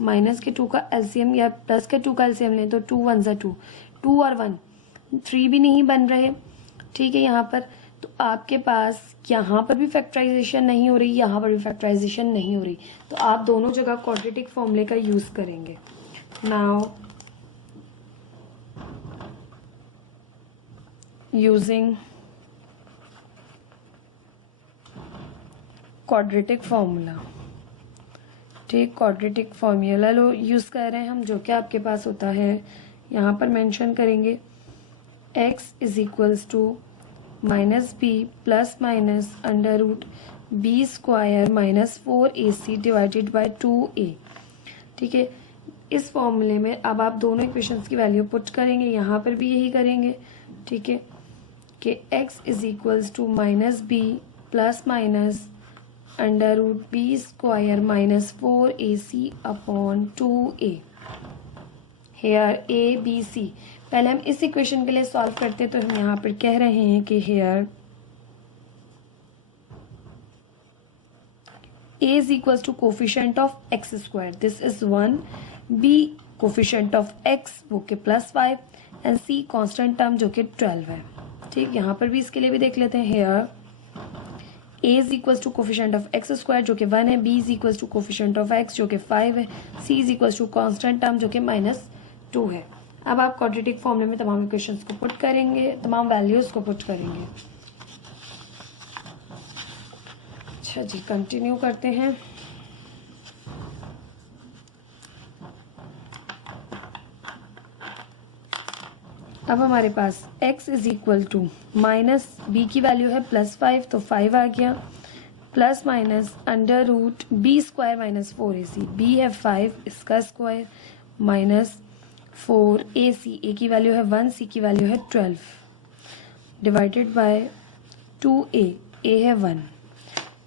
माइनस के 2 का एलसीएम या प्लस के 2 का एलसीएम लें तो 2 1 2, 2 और 1 3 भी नहीं बन रहे। ठीक है, यहाँ पर तो आपके पास यहाँ पर भी फैक्टराइजेशन नहीं हो रही, यहाँ पर भी फैक्टराइजेशन नहीं हो रही, तो आप दोनों जगह क्वाड्रेटिक फॉर्मूले का यूज करेंगे। Now using quadratic formula. ठीक, क्वाड्रेटिक फॉर्मूला लो यूज कर रहे हैं हम, जो कि आपके पास होता है, यहाँ पर मेंशन करेंगे x is equals to minus b plus minus under root b square minus 4ac divided by 2a। ठीक है, इस फॉर्मूले में अब आप दोनों इक्वेशंस की वैल्यू पुट करेंगे, यहाँ पर भी यही करेंगे। ठीक है, कि x is equals to minus b plus minus under root b square minus 4ac upon 2a। Here a b c, पहले हम इस इक्वेशन के लिए सॉल्व करते हैं, तो हम यहाँ पर कह रहे हैं कि hair a is equals to coefficient of x square, this is 1, b coefficient of x वो के +5 एंड c कांस्टेंट टर्म जो कि 12 है। ठीक, यहाँ पर भी इसके लिए भी देख लेते हैं। Here a is equals to coefficient of x square जो कि 1 है, b is equals to coefficient of x जो कि 5 है, c is equals to constant term जो कि -2 है। अब आप क्वाड्रेटिक फॉर्मूले में तमाम इक्वेशंस को पुट करेंगे, तमाम वैल्यूज को पुट करेंगे। अच्छा जी, कंटिन्यू करते हैं। अब हमारे पास x is equal to minus b की वैल्यू है +5, तो 5 आ गया, plus minus under root b square minus 4ac, b है 5 इसका स्क्वायर माइनस 4ac, ए की वैल्यू है 1, सी की वैल्यू है 12, डिवाइडेड बाय 2a, a है 1।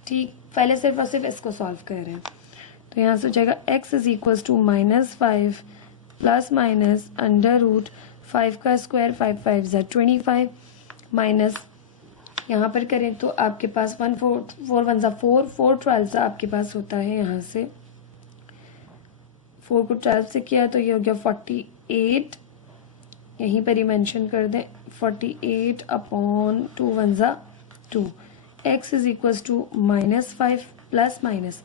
ठीक, पहले सिर्फ और सिर्फ इसको सॉल्व कर रहे हैं, तो यहाँ से हो जाएगा x is equals to -5 plus minus under root 5 का स्क्वायर, 5 5 ज़ा 25 माइनस यहाँ पर करें तो आपके पास 1 4 4 1 ज़ा 4 4 12 ज़ा आपके पास होता है, यहाँ से 4 को 12 से किया तो ये हो गया 48, यहीं पर ही मेंशन कर दें 48 अपॉन 2 1 ज़ा 2। x is equals to -5 plus minus,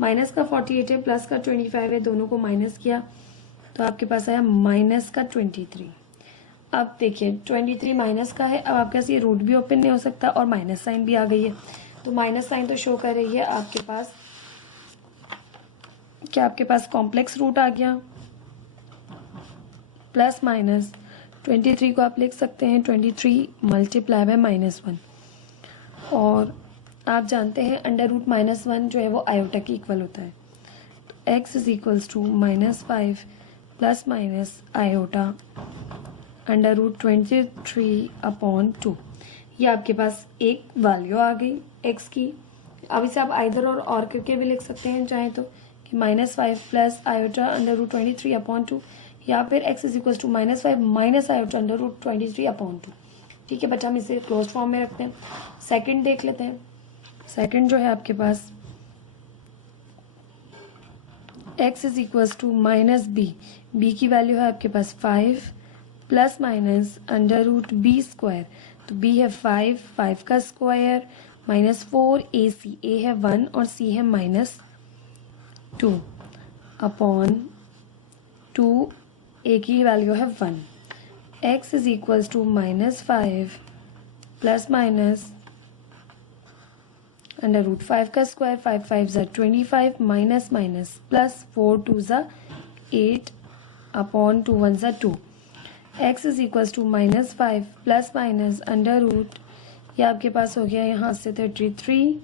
minus का 48 है प्लस का 25 है, दोनों को माइनस किया तो आपके पास आया माइनस का 23। अब देखिए 23 माइनस का है, अब आपके पास ये रूट भी ओपन नहीं हो सकता और माइनस साइन भी आ गई है, तो माइनस साइन तो शो कर रही है आपके पास, क्या आपके पास कॉम्प्लेक्स रूट आ गया, प्लस माइनस 23 को आप लिख सकते हैं 23 मल्टीप्लाई बाय -1, और आप जानते हैं अंडर रूट -1 जो है वो आयोटा के इक्वल होता है, तो x is equals to -5 plus minus iota under root 23 upon 2। ये आपके पास एक वैल्यू आ गई x की। अब इसे आप आइदर और करके भी लिख सकते हैं चाहे तो, कि -5 plus iota under root 23 upon 2, या फिर x is equals to -5 minus iota under root 23 upon 2। ठीक है बच्चा, हम इसे क्लोज फॉर्म में रखते हैं। सेकंड देख लेते हैं। सेकंड जो है आपके पास x is equals to -b, b की वैल्यू है आपके पास 5 plus minus under root b square, तो b है 5, 5 का स्क्वायर -4 ac, a है 1 और c है -2 अपॉन 2, a की वैल्यू है 1। x is equals to -5 plus minus under root 5 का स्क्वायर, 5 5 ज़ा 25 माइनस माइनस प्लस 4 2 ज़ा 8 अपॉन 2 1 ज़ा 2। x is equals to -5 plus minus under root, ये आपके पास हो गया यहाँ से 33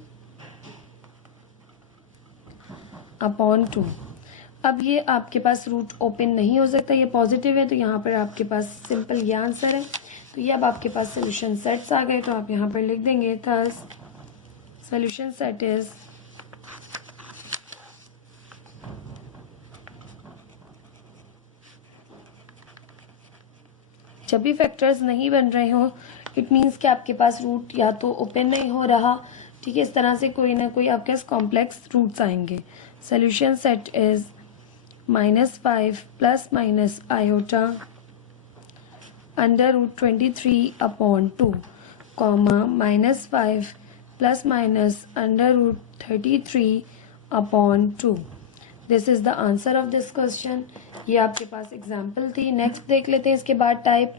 अपॉन 2। अब ये आपके पास रूट ओपन नहीं हो सकता, ये पॉजिटिव है, तो यहाँ पर आपके पास सिंपल ये आंसर है। तो ये अब आपके पास सोल्यूशन सेट्स आ गए, तो आप यहाँ पर लिख देंगे थस सोल्यूशन सेट इज जब भी फैक्टर्स नहीं बन रहे हो इट मीन्स कि आपके पास रूट या तो ओपन नहीं हो रहा, ठीक है, इस तरह से कोई ना कोई आपके पास कॉम्प्लेक्स रूट्स आएंगे। Solution set is -5 plus minus iota under root 23 upon 2 comma -5 plus minus under root 33 upon 2। This is the answer of this question. ये आपके पास एग्जाम्पल थी। नेक्स्ट देख लेते हैं इसके बाद टाइप।